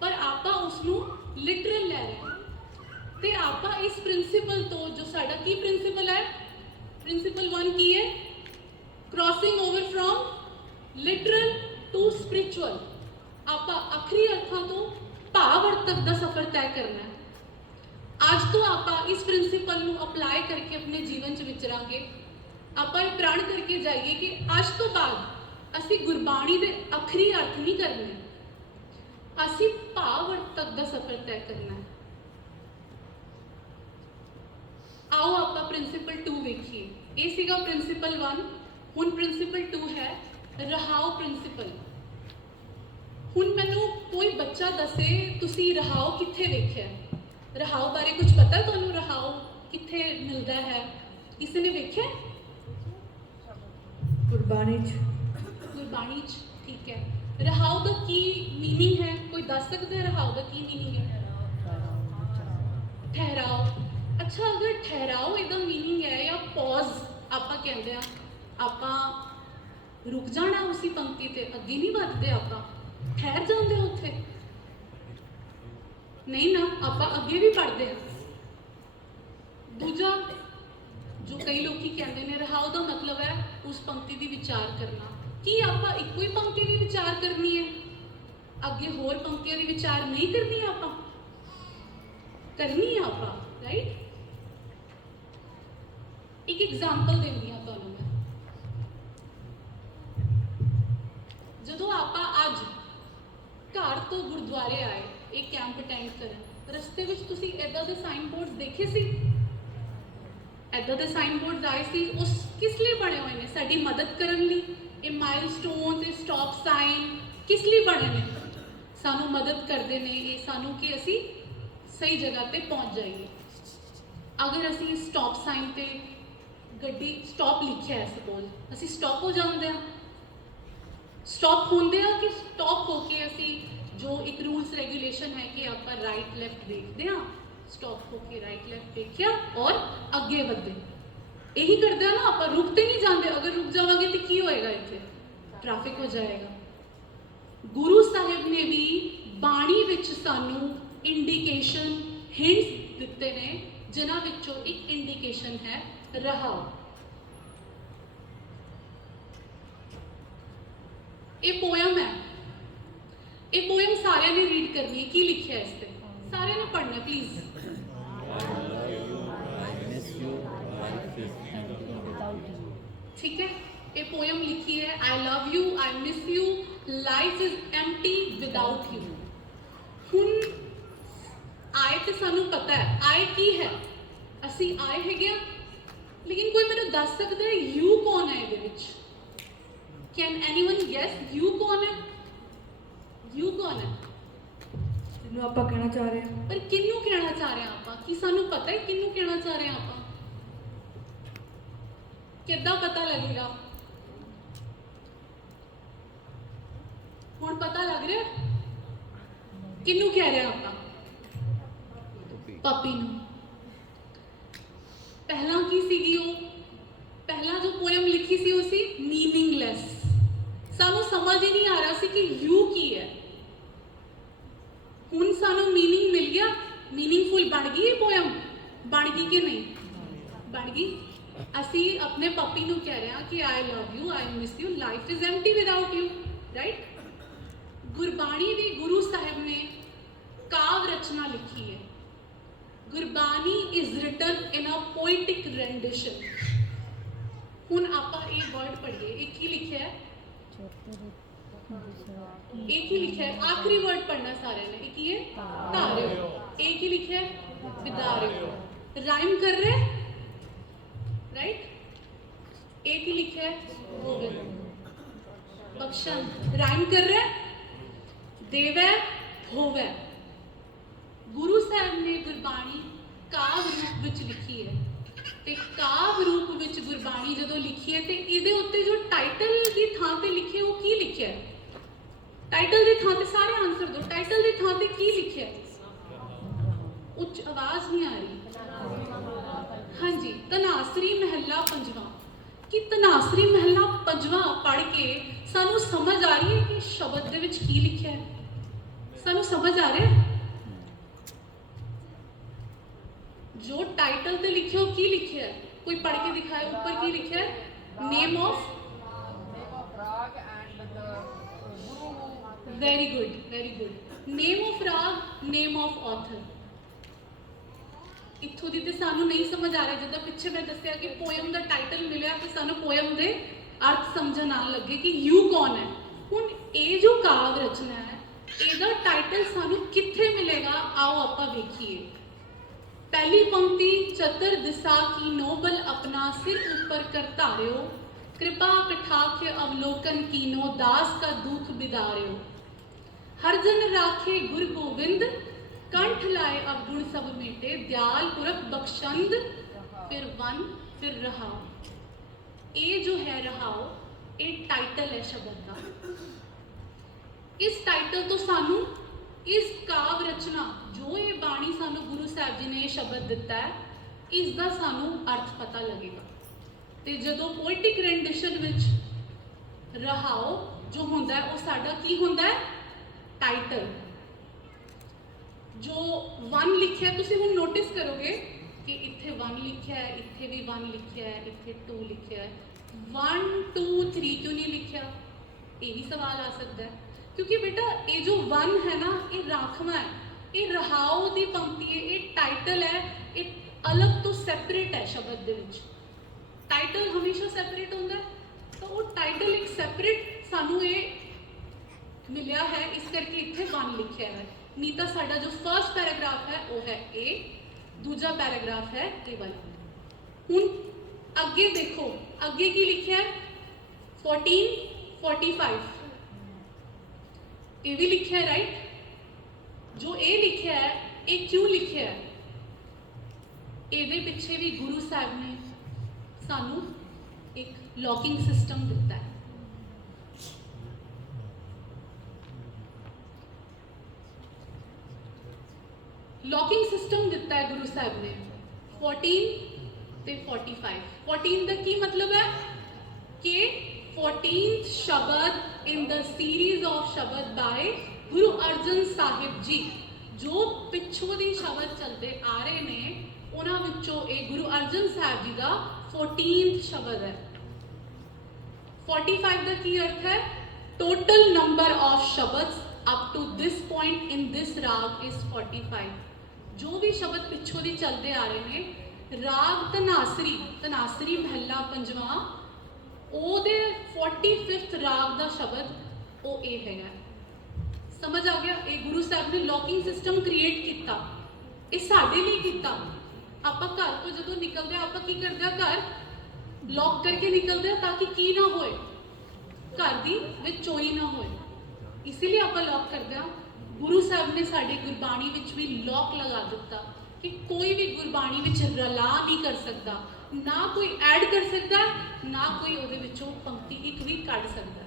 ਪਰ ਆਪਾਂ ਉਸ ਨੂੰ ਲਿਟਰਲ ਲੈ ਰਹੇ ਹਾਂ। ਤੇ ਆਪਾਂ ਇਸ ਪ੍ਰਿੰਸੀਪਲ ਤੋਂ, ਜੋ ਸਾਡਾ ਕੀ ਪ੍ਰਿੰਸੀਪਲ ਹੈ, ਪ੍ਰਿੰਸੀਪਲ 1 ਕੀ ਹੈ? Crossing over from literal to spiritual. ਆਪਾਂ ਆਖਰੀ ਅਰਥਾਂ ਤੋਂ ਭਾਵ ਅਰਥ ਤੱਕ ਦਾ ਸਫ਼ਰ ਤੈਅ ਕਰਨਾ ਹੈ। ਅੱਜ ਤੋਂ ਆਪਾਂ ਇਸ ਪ੍ਰਿੰਸੀਪਲ ਨੂੰ ਅਪਲਾਈ ਕਰਕੇ ਆਪਣੇ ਜੀਵਨ 'ਚ ਵਿਚਰਾਂਗੇ। ਆਪਾਂ ਇਹ ਪ੍ਰਣ ਕਰਕੇ ਜਾਈਏ ਕਿ ਅੱਜ ਤੋਂ ਬਾਅਦ ਅਸੀਂ ਗੁਰਬਾਣੀ ਦੇ ਅਖਰੀ ਅਰਥ ਨਹੀਂ ਕਰਨੇ, ਅਸੀਂ ਭਾਵ ਅਰਥ ਤੱਕ ਦਾ ਸਫ਼ਰ ਤੈਅ ਕਰਨਾ ਹੈ। ਆਓ ਆਪਾਂ ਪ੍ਰਿੰਸੀਪਲ 2 ਵੇਖੀਏ। ਇਹ ਸੀਗਾ ਪ੍ਰਿੰਸੀਪਲ 1, ਹੁਣ ਪ੍ਰਿੰਸੀਪਲ 2 ਹੈ ਰਹਾਓ ਪ੍ਰਿੰਸੀਪਲ। ਹੁਣ ਮੈਨੂੰ ਕੋਈ ਬੱਚਾ ਦੱਸੇ ਤੁਸੀਂ ਰਹਾਓ ਕਿੱਥੇ ਵੇਖਿਆ? ਰਹਾਓ ਬਾਰੇ ਕੁਝ ਪਤਾ ਤੁਹਾਨੂੰ? ਰਹਾਓ ਕਿੱਥੇ ਮਿਲਦਾ ਹੈ? ਕਿਸੇ ਨੇ ਵੇਖਿਆ? ਗੁਰਬਾਣੀ ਚ। ਗੁਰਬਾਣੀ 'ਚ, ਠੀਕ ਹੈ। ਰਹਾਓ ਦਾ ਕੀ ਮੀਨਿੰਗ ਹੈ? ਕੋਈ ਦੱਸ ਸਕਦਾ ਹੈ ਰਹਾਓ ਦਾ ਕੀ ਮੀਨਿੰਗ ਹੈ? ਠਹਿਰਾਓ। ਅੱਛਾ, ਅਗਰ ਠਹਿਰਾਓ ਇਹਦਾ ਮੀਨਿੰਗ ਹੈ ਜਾਂ ਪੌਜ਼ ਆਪਾਂ ਕਹਿੰਦੇ ਆ, ਆਪਾਂ ਰੁਕ ਜਾਣਾ ਉਸੇ ਪੰਕਤੀ ਤੇ, ਅੱਗੇ ਨਹੀਂ ਵੱਧਦੇ, ਆਪਾਂ ਠਹਿਰ ਜਾਂਦੇ ਉੱਥੇ ਨਹੀਂ ਨਾ, ਆਪਾਂ ਅੱਗੇ ਵੀ ਪੜ੍ਹਦੇ ਆ। ਦੂਜਾ ਜੋ ਕਈ ਲੋਕੀ ਕਹਿੰਦੇ ਨੇ ਰਹਾਓ ਦਾ ਮਤਲਬ ਹੈ ਉਸ ਪੰਕਤੀ ਦੀ ਵਿਚਾਰ ਕਰਨਾ। ਕੀ ਆਪਾਂ ਇੱਕੋ ਹੀ ਪੰਕਤੀ ਦੀ ਵਿਚਾਰ ਕਰਨੀ ਹੈ? ਅੱਗੇ ਹੋਰ ਪੰਕਤੀਆਂ ਦੀ ਵਿਚਾਰ ਨਹੀਂ ਕਰਨੀ? ਆਪਾਂ ਕਰਨੀ ਹੈ ਆਪਾਂ, ਰਾਈਟ? ਇੱਕ ਐਗਜ਼ਾਮਪਲ ਦਿੰਦੀ ਹਾਂ ਤੁਹਾਨੂੰ ਮੈਂ। ਜਦੋਂ ਆਪਾਂ ਅੱਜ ਘਰ ਤੋਂ ਗੁਰਦੁਆਰੇ ਆਏ ਇਹ ਕੈਂਪ ਅਟੈਂਡ ਕਰਨ, ਰਸਤੇ ਵਿੱਚ ਤੁਸੀਂ ਇੱਦਾਂ ਦੇ ਸਾਈਨ ਬੋਰਡ ਦੇਖੇ ਸੀ? ਇੱਦਾਂ ਦੇ ਸਾਈਨ ਬੋਰਡ ਆਏ ਸੀ, ਉਸ ਕਿਸ ਲਈ ਬਣੇ ਹੋਏ ਨੇ? ਸਾਡੀ ਮਦਦ ਕਰਨ ਲਈ। ਇਹ ਮਾਈਲਸਟੋਨਸ, ਇਹ ਸਟਾਪ ਸਾਈਨ ਕਿਸ ਲਈ ਬਣੇ ਨੇ? ਸਾਨੂੰ ਮਦਦ ਕਰਦੇ ਨੇ ਇਹ, ਸਾਨੂੰ ਕਿ ਅਸੀਂ ਸਹੀ ਜਗ੍ਹਾ ਤੇ ਪਹੁੰਚ ਜਾਈਏ। ਅਗਰ ਅਸੀਂ ਸਟਾਪ ਸਾਈਨ ਤੇ ਗੱਡੀ ਸਟਾਪ ਲਿਖਿਆ ਹੈ, ਸਪੋਜ਼ ਅਸੀਂ ਸਟਾਪ ਹੋ ਜਾਂਦੇ ਹਾਂ, ਸਟਾਪ ਹੁੰਦੇ ਆ ਕਿ ਸਟਾਪ ਹੋ ਕੇ ਅਸੀਂ ਜੋ ਇੱਕ ਰੂਲਸ ਰੈਗੂਲੇਸ਼ਨ ਹੈ ਕਿ ਆਪਾਂ ਰਾਈਟ ਲੈਫਟ ਦੇਖਦੇ ਹਾਂ, ਸਟਾਪ ਹੋ ਕੇ ਰਾਈਟ ਲੈਫਟ ਦੇਖਿਆ ਔਰ ਅੱਗੇ ਵਧੇ। ਇਹੀ ਕਰਦੇ ਆ ਨਾ ਆਪਾਂ, ਰੁਕ ਤੇ ਨਹੀਂ ਜਾਂਦੇ। ਅਗਰ ਰੁਕ ਜਾਵਾਂਗੇ ਤੇ ਕੀ ਹੋਏਗਾ? ਇੱਥੇ ਟ੍ਰੈਫਿਕ ਹੋ ਜਾਏਗਾ। ਗੁਰੂ ਸਾਹਿਬ ਨੇ ਵੀ ਬਾਣੀ ਵਿੱਚ ਸਾਨੂੰ ਇੰਡੀਕੇਸ਼ਨ, ਹਿੰਟਸ ਦਿੱਤੇ ਨੇ, ਜਿਨ੍ਹਾਂ ਵਿੱਚੋਂ ਇੱਕ ਇੰਡੀਕੇਸ਼ਨ ਹੈ ਰਹਾਓ। ਇਹ ਪੋਇਮ ਹੈ, ਇਹ ਪੋਇਮ ਸਾਰਿਆਂ ਨੇ ਰੀਡ ਕਰਨੀ ਹੈ। ਕੀ ਲਿਖਿਆ ਇਸ ਤੇ? ਸਾਰਿਆਂ ਨੇ ਪੜ੍ਹਨਾ ਪਲੀਜ਼। ठीक है, ये पोयम लिखी है आई love you, I miss you, life is empty without you. हुन आए तो सानू पता है आए की है, असी आए है गया, लेकिन कोई मेरे दस सकता है यू कौन है ये विच? कैन एनीवन गेस यू कौन है? यू कौन है? ਜਿਹਨੂੰ ਆਪਾਂ ਕਹਿਣਾ ਚਾਹ ਰਹੇ ਹਾਂ। पर किन्नू कहना चाह रहे हैं ਆਪਾਂ? ਕੀ ਸਾਨੂੰ ਪਤਾ ਹੈ ਕਿੰਨੂੰ ਕਹਿਣਾ ਚਾਹ ਰਹੇ ਹਾਂ ਆਪਾਂ? ਕਿੱਦਾਂ ਪਤਾ ਲੱਗੇਗਾ? ਹੁਣ ਪਤਾ ਲੱਗ ਰਿਹਾ ਕਿੰਨੂੰ ਕਹਿ ਰਹੇ ਆਪਾਂ? ਪਪੀ ਨੂੰ। ਪਹਿਲਾਂ ਕੀ ਸੀਗੀ ਉਹ? ਪਹਿਲਾਂ ਜੋ ਪੋਇਮ ਲਿਖੀ ਸੀ ਉਹ ਸੀ ਮੀਨਿੰਗਲੈਸ। ਸਾਨੂੰ ਸਮਝ ਹੀ ਨਹੀਂ ਆ ਰਿਹਾ ਸੀ ਕਿ ਯੂ ਕੀ ਹੈ। ਹੁਣ ਸਾਨੂੰ मीनिंग मिल गया, मीनिंगफुल बन गई ये पोयम, बन गई कि नहीं? बन गई। असी अपने पपी नू कह रहे हैं कि I love you, I miss you, life is empty without you, right? Gurbani भी गुरु साहब ने काव्य रचना लिखी है। Gurbani is written in a poetic rendition. हुण आपां ये वर्ड पढ़िए, ये की लिखिया है? एक ही लिखा है, आखिरी वर्ड पढ़ना सारे ने। एक ही है तारे, एक ही लिखा है बिदारे, राइम कर रहे राइट? एक ही लिखा है बख्शन, राइम कर रहे देवै होवै। गुरु साहब ने गुरबाणी काव्य रूप विच लिखी है ते काव्य रूप विच गुरबाणी जदों लिखी है ते इहदे उत्ते जो टाइटल की थां ते लिखे वो की लिखिया है? टाइटल की थां ते सारे आंसर दो, टाइटल की थां ते की लिखिया है? उच्च आवाज नहीं आ रही। हाँ जी, धनासरी महला पंजवा। कि धनासरी महला पंजवा पढ़ के सानू समझ आ रही है कि शब्द दे विच की लिखिया है? सानू समझ आ रहा है? जो टाइटल ते लिखे हो की लिखिया है? कोई पढ़ के दिखाए ऊपर की लिखिया है? Name of very good, very good. Name of राग, नेम ऑफ ऑथर। इत्थों दी ते सानू नहीं समझ आ रहा। जिद्दां पिछे मैं दस्सिया कि पोयम दा टाइटल मिलिया कि सानू पोयम दे अर्थ समझन आन लगे कि यू कौन है। हुण ये जो काव्य रचना है ਇਹਦਾ टाइटल सानू कित्थे मिलेगा, आओ आपां वेखीए। पहली पंक्ति, चतुर दिशा की नोबल अपना सिर ऊपर कर धार्यो, कृपा कटाक्ष अवलोकन कीनो दास का दुख बिदार्यो। हर जन राखे गुरु गोविंद, कंठ लाए अवगुण सब मेटे, दयाल पुरख बख्शंद, फिर वन फिर रहाओ। ये जो है रहाओ, ये टाइटल है शब्द का। इस टाइटल तो सानू इस काव्य रचना जो ये बाणी सानू गुरु साहब जी ने ये शब्द दिता है, इसका सानू अर्थ पता लगेगा। तो जदों पोइटिक रेंडिशन विच रहाओ जो होंदा है वो साडा की होंदा है, टाइटल। जो वन लिखिया तुसीं हुण नोटिस करोगे कि इत्थे वन लिखिया है, इत्थे भी वन लिखिया है, इत्थे टू लिखिया है। 1 2 3 क्यों नहीं लिखिया, ये भी सवाल आ सकता है। क्योंकि बेटा ये जो वन है ना, ये राखवा है, ये रहाओ दी पंक्ति है, ये टाइटल है, ये अलग तो सैपरेट है शब्द दे विच। टाइटल हमेशा सैपरेट होंदा है, तो वो टाइटल एक सैपरेट सानू ये मिलिया है, इस करके इत्थे वन लिखिया है। नहीं तो साडा जो फर्स्ट पैराग्राफ है वो है ए, दूजा पैराग्राफ है ए वाला। हुण अगे देखो, अगे की लिखिया है 14 45, ये भी लिखा है राइट। जो ये लिखा है ये क्यों लिखा है, ये पिछे भी गुरु साहब ने सानू एक लॉकिंग सिस्टम दिता है। लॉकिंग सिस्टम दिता है गुरु साहब ने 14 ते 45। 14 का की मतलब है कि 14th शब्द इन द सीरीज ऑफ शब्द बाय गुरु अर्जन साहिब जी, जो पिछों दी शब्द चलते आ रहे ने उन्हां विचों ये गुरु अर्जन साहिब जी का 14th शब्द है। 45 का की अर्थ है, total number of shabad up to this point in this raag is 45। जो भी शब्द पिछों दी चलते आ रहे ने, राग धनासरी, धनासरी महला पंजवा, ओदे 45th राग का शब्द वो ये है। समझ आ गया, ये गुरु साहब ने लॉकिंग सिस्टम क्रिएट किया, ये साडे लिए किया। आपां घर तो जदों निकलदे आपां की करदे, घर लॉक करके निकलते हैं ताकि की ना होए, घर दी विच चोरी ना होए, इसीलिए आपां लॉक करते हैं। गुरु साहब ने साडे गुरबाणी विच भी लॉक लगा दिता कि कोई भी गुरबाणी विच रला नहीं कर सकता, ना कोई ऐड कर सकता, ना कोई उहदे विचों पंक्ति एक भी कढ सकता।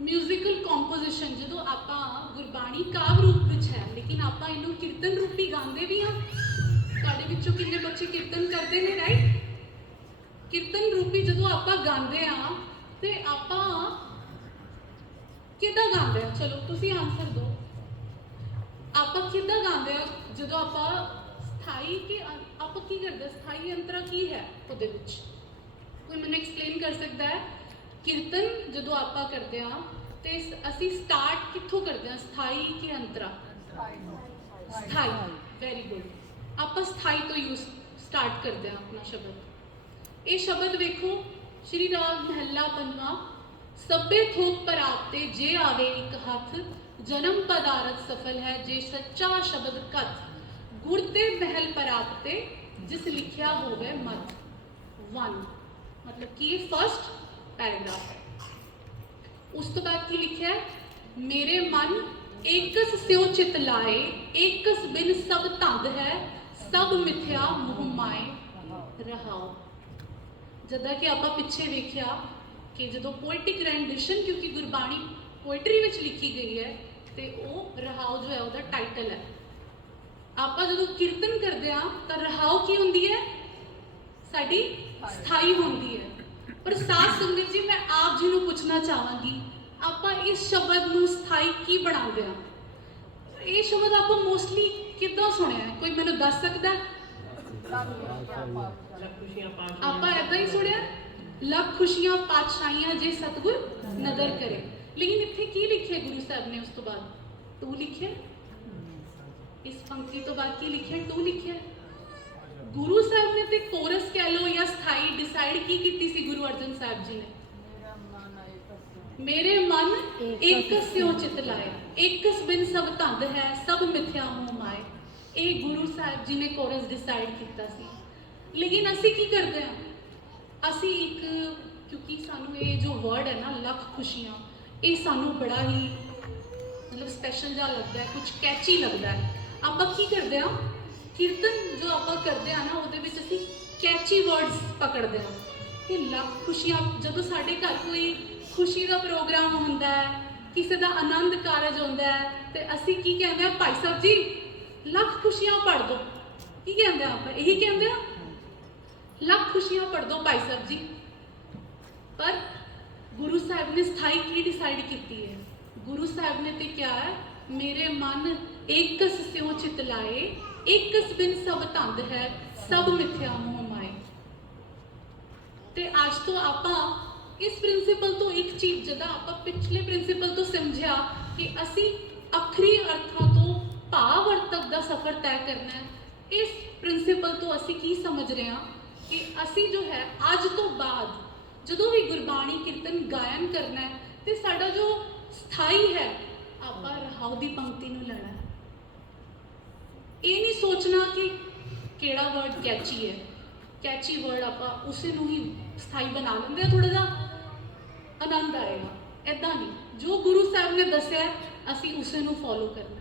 म्यूजिकल कंपोजिशन जो आपां गुरबाणी काव्य रूप विच है, लेकिन आपां इहनूं कीर्तन रूपी गांदे भी हाँ। तुहाडे विचों कितने बच्चे कीर्तन करते हैं राइट। कीर्तन रूपी जो आपां गांदे हाँ ते आपां किदां गांदे हैं, चलो तुसीं आंसर दो। आपां किदां गांदे हैं जो आपां स्थाई के आपां की करदे, स्थाई अंतरा की है उहदे विच, कोई मैनूं एक्सप्लेन कर सकता है। कीर्तन जो आपां करदे हाँ ते असीं स्टार्ट कित्थों करदे हाँ, स्थाई के अंतरा? स्थाई, वेरी गुड। आपां स्थाई तो यूज स्टार्ट करते हैं अपना शब्द। ये शब्द वेखो, श्री राग महला पंजवा, सभे थोक पर आपते जे आवे एक हथ, जन्म पदारथ सफल है जे सच्चा शब्द कथ, गुरते महल पर आपते जिस लिखिया होवे मत। 1 मतलब कि फर्स्ट पैराग्राफ है। उस तो बाद की लिखा है, मेरे मन एकस स्यो चित लाए, एकस बिन सब धंद है, सब मिथ्या मोह माए रहाओ। जदा कि आप पिछे देखिया कि जो पोइटिक रेंडिशन, क्योंकि गुरबाणी पोइट्री विच लिखी गई है, तो वो रहाओ जो है उसका टाइटल है। आप जो कीर्तन करते हैं तो रहाओ की होंगी है, साड़ी स्थाई होंगी है। पर साथ संगत जी, मैं आप जी को पूछना चाहांगी, आप इस शब्द को स्थाई की बनाते हैं? ये शब्द आप मोस्टली कितना सुने है, कोई मैंने दस सकता है? आप ऐसा ही सुनिया, लख खुशियां पातशाहियां जे सतगुर नदर करे। लेकिन इत्थे की लिखे गुरु साहब ने? उस तो बाद टू लिखे, इस पंक्ति तो बाद की लिखे टू लिखे। ਗੁਰੂ ਸਾਹਿਬ ਨੇ ਤੇ ਕੋਰਸ ਕਹਿ ਲਓ ਜਾਂ ਸਥਾਈ ਡਿਸਾਈਡ ਕੀ ਕੀਤੀ ਸੀ ਗੁਰੂ ਅਰਜਨ ਸਾਹਿਬ ਜੀ ਨੇ? ਮੇਰੇ ਮਨ ਇੱਕ ਸਿਉ ਚਿਤ ਲਾਏ, ਇੱਕ ਬਿਨ ਸਭ ਧੰਦ ਹੈ, ਸਭ ਮਿਥਿਆ ਮੋਹ ਮਾਏ। ਇਹ ਗੁਰੂ ਸਾਹਿਬ ਜੀ ਨੇ ਕੋਰਸ ਡਿਸਾਈਡ ਕੀਤਾ ਸੀ। ਲੇਕਿਨ ਅਸੀਂ ਕੀ ਕਰਦੇ ਹਾਂ? ਅਸੀਂ ਇੱਕ, ਕਿਉਂਕਿ ਸਾਨੂੰ ਇਹ ਜੋ ਵਰਡ ਹੈ ਨਾ ਲੱਖ ਖੁਸ਼ੀਆਂ, ਇਹ ਸਾਨੂੰ ਬੜਾ ਹੀ ਮਤਲਬ ਸਪੈਸ਼ਲ ਜਿਹਾ ਲੱਗਦਾ ਹੈ, ਕੁਝ ਕੈਚੀ ਲੱਗਦਾ ਹੈ। ਆਪਾਂ ਕੀ ਕਰਦੇ ਹਾਂ? ਕੀਰਤਨ ਜੋ ਆਪਾਂ ਕਰਦੇ ਆ ਨਾ ਉਹਦੇ ਵਿੱਚ ਅਸੀਂ ਕੈਚੀ ਵਰਡਸ ਪਕੜਦੇ ਹਾਂ ਕਿ ਲੱਖ ਖੁਸ਼ੀਆਂ। ਜਦੋਂ ਸਾਡੇ ਘਰ ਕੋਈ ਖੁਸ਼ੀ ਦਾ ਪ੍ਰੋਗਰਾਮ ਹੁੰਦਾ ਹੈ, ਕਿਸੇ ਦਾ ਆਨੰਦ ਕਾਰਜ ਹੁੰਦਾ ਹੈ, ਤੇ ਅਸੀਂ ਕੀ ਕਹਿੰਦੇ ਆ? ਭਾਈ ਸਾਹਿਬ ਜੀ ਲੱਖ ਖੁਸ਼ੀਆਂ ਪੜ੍ਹ ਦੋ। ਕੀ ਕਹਿੰਦੇ ਆ ਆਪਾਂ? ਇਹੀ ਕਹਿੰਦੇ ਆ, ਲੱਖ ਖੁਸ਼ੀਆਂ ਪੜ੍ਹ ਦੋ ਭਾਈ ਸਾਹਿਬ ਜੀ। ਪਰ ਗੁਰੂ ਸਾਹਿਬ ਨੇ ਸਥਾਈ ਕੀ ਡਿਸਾਈਡ ਕੀਤੀ ਹੈ? ਗੁਰੂ ਸਾਹਿਬ ਨੇ ਤੇ ਕਿਹਾ ਹੈ, ਮੇਰੇ ਮਨ ਏਕਸ ਸਿਉ ਚਿਤ ਲਾਏ, ਏਕਸ ਬਿਨ ਸਭ ਧੰਦ ਹੈ, ਸਭ ਮਿਥਿਆ ਮੋਹ ਮਾਏ। ਤੇ ਅੱਜ ਤੋਂ ਆਪਾਂ ਇਸ ਪ੍ਰਿੰਸੀਪਲ ਤੋਂ ਇੱਕ ਚੀਜ਼, ਜਦੋਂ ਆਪਾਂ ਪਿਛਲੇ ਪ੍ਰਿੰਸੀਪਲ ਤੋਂ ਸਮਝਿਆ ਕਿ ਅਸੀਂ ਅਖਰੀ ਅਰਥਾਂ ਤੋਂ ਭਾਵ ਅਰਥ ਤੱਕ ਦਾ ਸਫ਼ਰ ਤੈਅ ਕਰਨਾ ਹੈ, ਇਸ ਪ੍ਰਿੰਸੀਪਲ ਤੋਂ ਅਸੀਂ ਕੀ ਸਮਝ ਰਹੇ ਹਾਂ ਕਿ ਅਸੀਂ ਜੋ ਹੈ ਅੱਜ ਤੋਂ ਬਾਅਦ ਜਦੋਂ ਵੀ ਗੁਰਬਾਣੀ ਕੀਰਤਨ ਗਾਇਨ ਕਰਨਾ ਹੈ ਤੇ ਸਾਡਾ ਜੋ ਸਥਾਈ ਹੈ, ਆਪਾਂ ਰਹਾਉ ਦੀ ਪੰਕਤੀ ਨੂੰ ਲੈਣਾ ਹੈ। ਇਹ ਨਹੀਂ ਸੋਚਣਾ ਕਿ ਕਿਹੜਾ ਵਰਡ ਕੈਚੀ ਹੈ, ਕੈਚੀ ਵਰਡ ਆਪਾਂ ਉਸੇ ਨੂੰ ਹੀ ਸਥਾਈ ਬਣਾ ਲੈਂਦੇ ਆ, ਥੋੜਾ ਜਿਹਾ ਆਨੰਦ ਆਏਗਾ। ਐਦਾਂ ਨਹੀਂ, ਜੋ ਗੁਰੂ ਸਾਹਿਬ ਨੇ ਦੱਸਿਆ ਅਸੀਂ ਉਸੇ ਨੂੰ ਫੋਲੋ ਕਰਨਾ।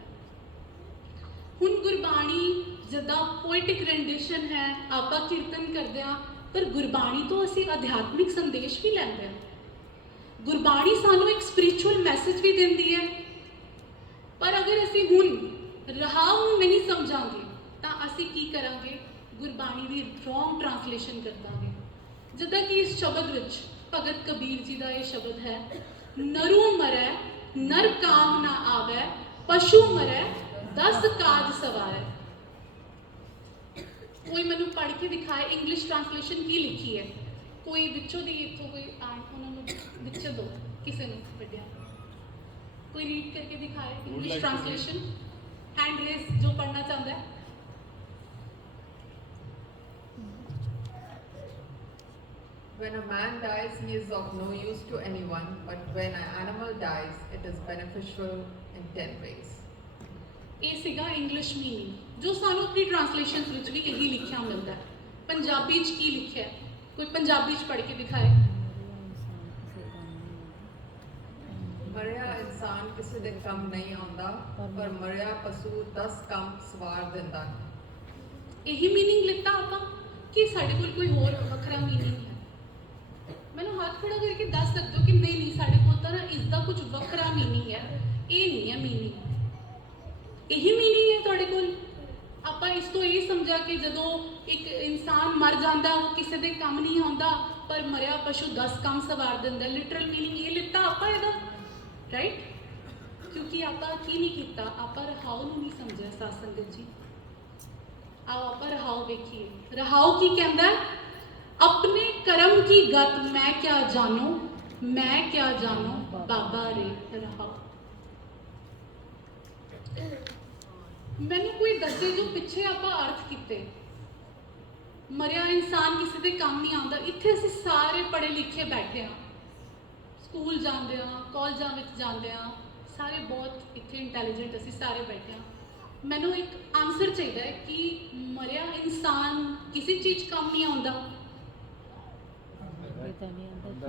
ਹੁਣ ਗੁਰਬਾਣੀ ਜਿੱਦਾਂ ਪੋਇਟਿਕ ਰੈਂਡੀਸ਼ਨ ਹੈ, ਆਪਾਂ ਕੀਰਤਨ ਕਰਦੇ ਹਾਂ, ਪਰ ਗੁਰਬਾਣੀ ਤੋਂ ਅਸੀਂ ਅਧਿਆਤਮਿਕ ਸੰਦੇਸ਼ ਵੀ ਲੈਂਦੇ ਹਾਂ। ਗੁਰਬਾਣੀ ਸਾਨੂੰ ਇੱਕ ਸਪਿਰਿਚੁਅਲ ਮੈਸੇਜ ਵੀ ਦਿੰਦੀ ਹੈ। ਪਰ ਅਗਰ ਅਸੀਂ ਹੁਣ ਰਹਾਉ ਨੂੰ ਨਹੀਂ ਸਮਝਾਂਗੇ ਤਾਂ ਅਸੀਂ ਕੀ ਕਰਾਂਗੇ? ਗੁਰਬਾਣੀ ਦੀ ਰੋਂਗ ਟ੍ਰਾਂਸਲੇਸ਼ਨ ਕਰ ਦਾਂਗੇ। ਜਿੱਦਾਂ ਕਿ ਇਸ ਸ਼ਬਦ ਵਿੱਚ ਭਗਤ ਕਬੀਰ ਜੀ ਦਾ ਇਹ ਸ਼ਬਦ ਹੈ, ਨਰੂ ਮਰੈ ਨਰ ਕਾਮ ਨਾ ਆਵੈ, ਪਸ਼ੂ ਮਰੈ 10 ਕਾਜ ਸਵਾਰੈ। ਕੋਈ ਮੈਨੂੰ ਪੜ੍ਹ ਕੇ ਦਿਖਾਏ ਇੰਗਲਿਸ਼ ਟ੍ਰਾਂਸਲੇਸ਼ਨ ਕੀ ਲਿਖੀ ਹੈ? ਕੋਈ ਵਿੱਚੋਂ ਦੀ ਇੱਥੋਂ ਕੋਈ ਉਹਨਾਂ ਨੂੰ ਵਿੱਚ ਦੋ, ਕਿਸੇ ਨੂੰ ਵੱਡਿਆ ਕੋਈ ਰੀਡ ਕਰਕੇ ਦਿਖਾਏ ਇੰਗਲਿਸ਼ ਟ੍ਰਾਂਸਲੇਸ਼ਨ। हैंड रेज जो पढ़ना चाहता है। When a man dies, he is of no use to anyone, but when an animal dies, it is beneficial in 10 ways. ਇਹ ਸੀਗਾ ਇੰਗਲਿਸ਼ ਮੀਨਿੰਗ ਜੋ ਸਾਨੂੰ ਆਪਣੀ ਟ੍ਰਾਂਸਲੇਸ਼ਨਸ ਵਿੱਚ ਵੀ ਇਹੀ ਲਿਖਿਆ ਮਿਲਦਾ ਹੈ। ਪੰਜਾਬੀ 'ਚ ਕੀ ਲਿਖਿਆ ਹੈ? ਕੋਈ ਪੰਜਾਬੀ 'ਚ ਪੜ੍ਹ ਕੇ ਦਿਖਾਏ। ਮਰਿਆ ਇਨਸਾਨ ਕਿਸੇ ਦੇ ਕੰਮ ਨਹੀਂ ਆਉਂਦਾ, ਪਰ ਮਰਿਆ ਪਸ਼ੂ 10 ਕੰਮ ਸਵਾਰ ਦਿੰਦਾ ਹੈ। ਇਹੀ ਮੀਨਿੰਗ ਲਿਖਤਾ ਆਪਾਂ ਕਿ ਸਾਡੇ ਕੋਲ ਕੋਈ ਹੋਰ ਵੱਖਰਾ ਮੀਨਿੰਗ ਹੈ? ਮੈਨੂੰ ਹੱਥ ਖੜਾ ਕਰਕੇ ਦੱਸ ਸਕਦੇ ਹੋ ਕਿ ਨਹੀਂ ਨਹੀਂ ਸਾਡੇ ਕੋਲ ਤਾਂ ਨਾ ਇਸ ਦਾ ਕੁਝ ਵੱਖਰਾ ਮੀਨਿੰਗ ਹੈ, ਇਹ ਨਹੀਂ ਹੈ ਮੀਨਿੰਗ, ਇਹੀ ਮੀਨਿੰਗ ਹੈ ਤੁਹਾਡੇ ਕੋਲ। ਆਪਾਂ ਇਸ ਤੋਂ ਇਹ ਸਮਝਿਆ ਕਿ ਜਦੋਂ ਇੱਕ ਇਨਸਾਨ ਮਰ ਜਾਂਦਾ ਉਹ ਕਿਸੇ ਦੇ ਕੰਮ ਨਹੀਂ ਆਉਂਦਾ, ਪਰ ਮਰਿਆ ਪਸ਼ੂ 10 ਕੰਮ ਸਵਾਰ ਦਿੰਦਾ। ਲਿਟਰਲ ਮੀਨਿੰਗ ਇਹ ਲਿਖਤਾ ਆਪਾਂ ਇਹਦਾ, ਰਾਈਟ? ਕਿਉਂਕਿ ਆਪਾਂ ਕੀ ਨਹੀਂ ਕੀਤਾ? ਆਪਾਂ ਰਹਾਉ ਨੂੰ ਨਹੀਂ ਸਮਝਿਆ। ਸਾਧ ਸੰਗਤ ਜੀ ਆਓ ਆਪਾਂ ਰਹਾਉ ਵੇਖੀਏ। ਰਹਾਉ ਕੀ ਕਹਿੰਦਾ? अपने कर्म की गत मैं क्या जानू, मैं क्या जानू बाबा रे रहाओ। मैनू कोई दसे जो पिछे आपां अर्थ कीते। मरिया इंसान किसी दे काम नहीं आंदा। इत्थे असीं सारे पढ़े लिखे बैठे हाँ, स्कूल जांदे हाँ, कॉलेजां विच जांदे हाँ, सारे बहुत इत्थे इंटैलीजेंट असीं सारे बैठे हाँ। मैनू एक आंसर चाहिए है कि मरिया इंसान किसी चीज़ काम नहीं आंदा।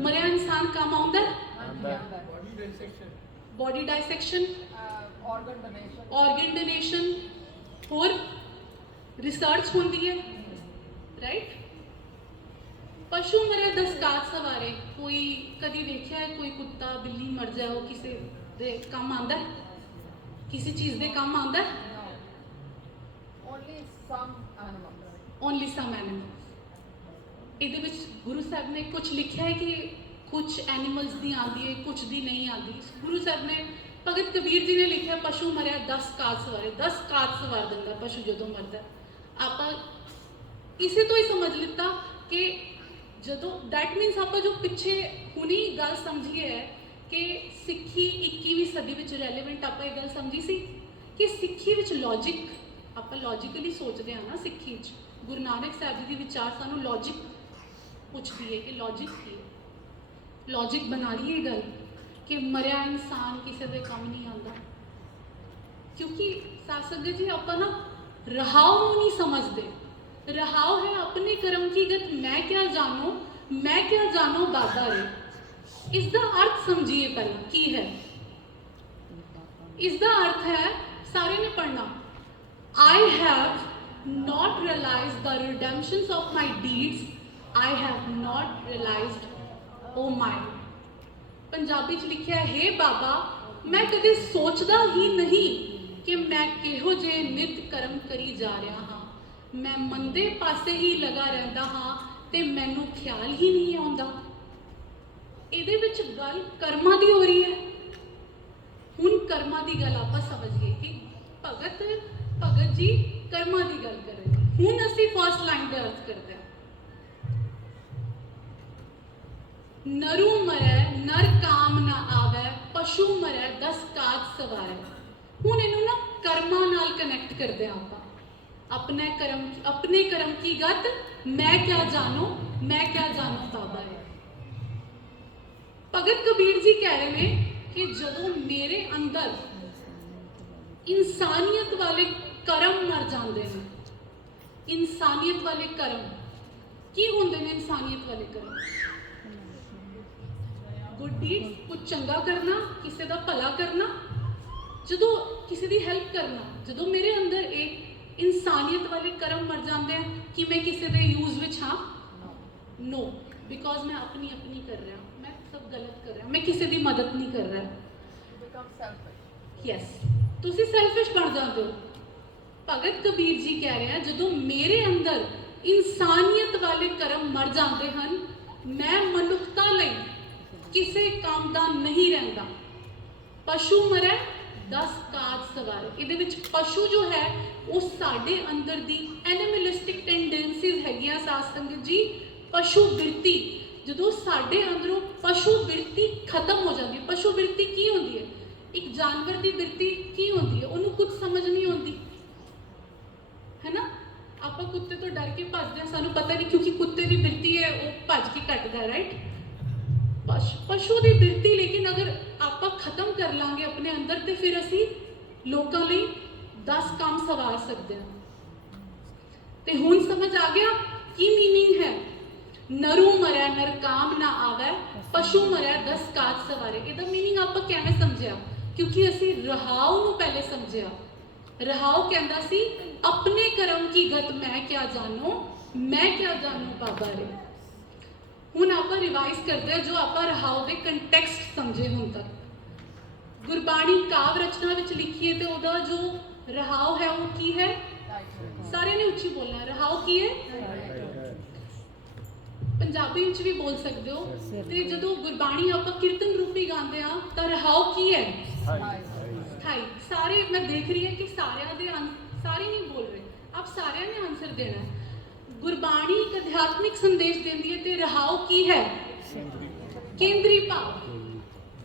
मरिया इंसान काम आउंदा बॉडी डाइसेक्शन, ऑर्गन डोनेशन, और रिसर्च होंदी है, राइट? पशु मरिया 10 काज सवारे। कोई कदी देखिया है कोई कुत्ता बिल्ली मर जाए वो किसी दे काम आंदा है? किसी चीज़ दे काम आंदा है? Only some animals. ਇਹਦੇ ਵਿੱਚ ਗੁਰੂ ਸਾਹਿਬ ਨੇ ਕੁਝ ਲਿਖਿਆ ਹੈ ਕਿ ਕੁਝ ਐਨੀਮਲਸ ਦੀ ਆਉਂਦੀ ਹੈ, ਕੁਝ ਦੀ ਨਹੀਂ ਆਉਂਦੀ। ਗੁਰੂ ਸਾਹਿਬ ਨੇ, ਭਗਤ ਕਬੀਰ ਜੀ ਨੇ ਲਿਖਿਆ ਪਸ਼ੂ ਮਰਿਆ 10 ਕਾਜ ਸਵਾਰੇ। 10 ਕਾਜ ਸਵਾਰ ਦਿੰਦਾ ਪਸ਼ੂ ਜਦੋਂ ਮਰਦਾ। ਆਪਾਂ ਇਸੇ ਤੋਂ ਹੀ ਸਮਝ ਲਿੱਤਾ ਕਿ ਜਦੋਂ ਦੈਟ ਮੀਨਸ ਆਪਾਂ ਜੋ ਪਿੱਛੇ ਹੁਣੀ ਗੱਲ ਸਮਝੀ ਹੈ ਕਿ ਸਿੱਖੀ 21ਵੀਂ ਸਦੀ ਵਿੱਚ ਰੈਲੇਵੈਂਟ, ਆਪਾਂ ਇਹ ਗੱਲ ਸਮਝੀ ਸੀ ਕਿ ਸਿੱਖੀ ਵਿੱਚ ਲੌਜਿਕ, ਆਪਾਂ ਲੌਜੀਕਲੀ ਸੋਚਦੇ ਹਾਂ ਨਾ ਸਿੱਖੀ 'ਚ, ਗੁਰੂ ਨਾਨਕ ਸਾਹਿਬ ਜੀ ਦੀ ਵਿਚਾਰ ਸਾਨੂੰ ਲੌਜਿਕ ਪੁੱਛਦੀ ਹੈ ਕਿ ਲੌਜਿਕ ਕੀ ਹੈ। ਲੌਜਿਕ ਬਣਾ ਲਈਏ ਗੱਲ ਕਿ ਮਰਿਆ ਇਨਸਾਨ ਕਿਸੇ ਦੇ ਕੰਮ ਨਹੀਂ ਆਉਂਦਾ, ਕਿਉਂਕਿ ਸਾਧ ਸੰਗਤ ਜੀ ਆਪਾਂ ਨਾ ਰਹਾਉ ਨੂੰ ਨਹੀਂ ਸਮਝਦੇ। रहाव है अपने कर्म की गत, मैं क्या जानो दादा रे। इसका अर्थ समझिए पहला की है। इसका अर्थ है, सारे ने पढ़ना, I have not realized the redemptions of my deeds, I have not realized oh my। Punjabi च लिखा है, हे बाबा मैं कदे सोचदा ही नहीं कि मैं किहो जे नित कर्म करी जा रहा हाँ, मैं मंदे पासे ही लगा रहता हाँ ते मैनू ख्याल ही नहीं आउंदा। इहदे विच गल कर्मां दी हो रही है। हुण कर्मां दी गल आपां समझ गए कि भगत जी कर्मां दी गल कर रहे हैं। हुण असीं फर्स्ट लाइन दे अर्थ करते हैं। नरू मरै नर काम ना आवे, पशु मरै 10 काज सवारै। हुण इहनूं ना कर्मां नाल कनैक्ट करते हैं आपां। अपने कर्म की गत, मैं क्या जानो बाबा है। भगत कबीर जी कह रहे हैं कि जदों मेरे अंदर इंसानियत वाले कर्म मर जाते हैं। इंसानियत वाले कर्म की होंदे ने? इंसानियत वाले कर्म गुड डीड्स, कुछ चंगा करना, किसी का भला करना, जदों किसी की हेल्प करना। जदों मेरे अंदर एक इंसानियत वाले कर्म मर जाते हैं कि मैं किसी के यूज विच हाँ, नो, बिकॉज मैं अपनी कर रहा, मैं सब गलत कर रहा, मैं किसी की मदद नहीं कर रहा। यस, तुसी सैल्फिश बन जाते हो। भगत कबीर जी कह रहे हैं, जदों मेरे अंदर इंसानियत वाले कर्म मर जाते हैं, मैं मनुखता लई किसी काम का नहीं रहता। पशु मरै 10 काज सवारे। इहदे विच पशु जो है वो साडे अंदर दी एनिमलिस्टिक टेंडेंसीज हैगियां साध संगत जी। पशु बिरती, जदों साडे अंदरों पशु बिरती खत्म हो जाती है। पशु बिरती की होंदी है? एक जानवर की बिरती की होंदी है? उन्होंने कुछ समझ नहीं होती है ना। आपां कुत्ते तो डर के भजदे हां, सानूं पता नहीं, क्योंकि कुत्ते की बिरती है वो भज के कटदा, राइट। पशु की बिरती लेकिन अगर आप खत्म कर लांगे अपने अंदर तो फिर असी लोगों लिए 10 काम सवार सकते हैं। तो हुण समझ आ गया की मीनिंग है। नरू मरै नर काम ना आवे, पशु मरै 10 काज सवारे। इहदा मीनिंग आप किवें समझिया? क्योंकि असी रहाव नूं पहले समझिया। रहाव कहंदा सी अपने कर्म की गत, मैं क्या जानो बाबा रे। हुण आप रिवाइज करते हैं जो आप रहाव के कंटैक्सट समझे हुण तक। गुरबाणी काव रचना विच लिखी है तो वह जो रहाव है वो की है? सारे ने उच्ची बोलना है। रहाव की है? पंजाबी विच भी बोल सकते हो। तो जो गुरबाणी आप कीर्तन रूपी गाते हैं तो रहाव की है? थाई। सारे मैं देख रही है कि सारे नहीं बोल रहे, आप सारे ने आंसर देना है। गुरबाणी एक आध्यात्मिक संदेश देती है तो रहाव की है? केंद्री भाव।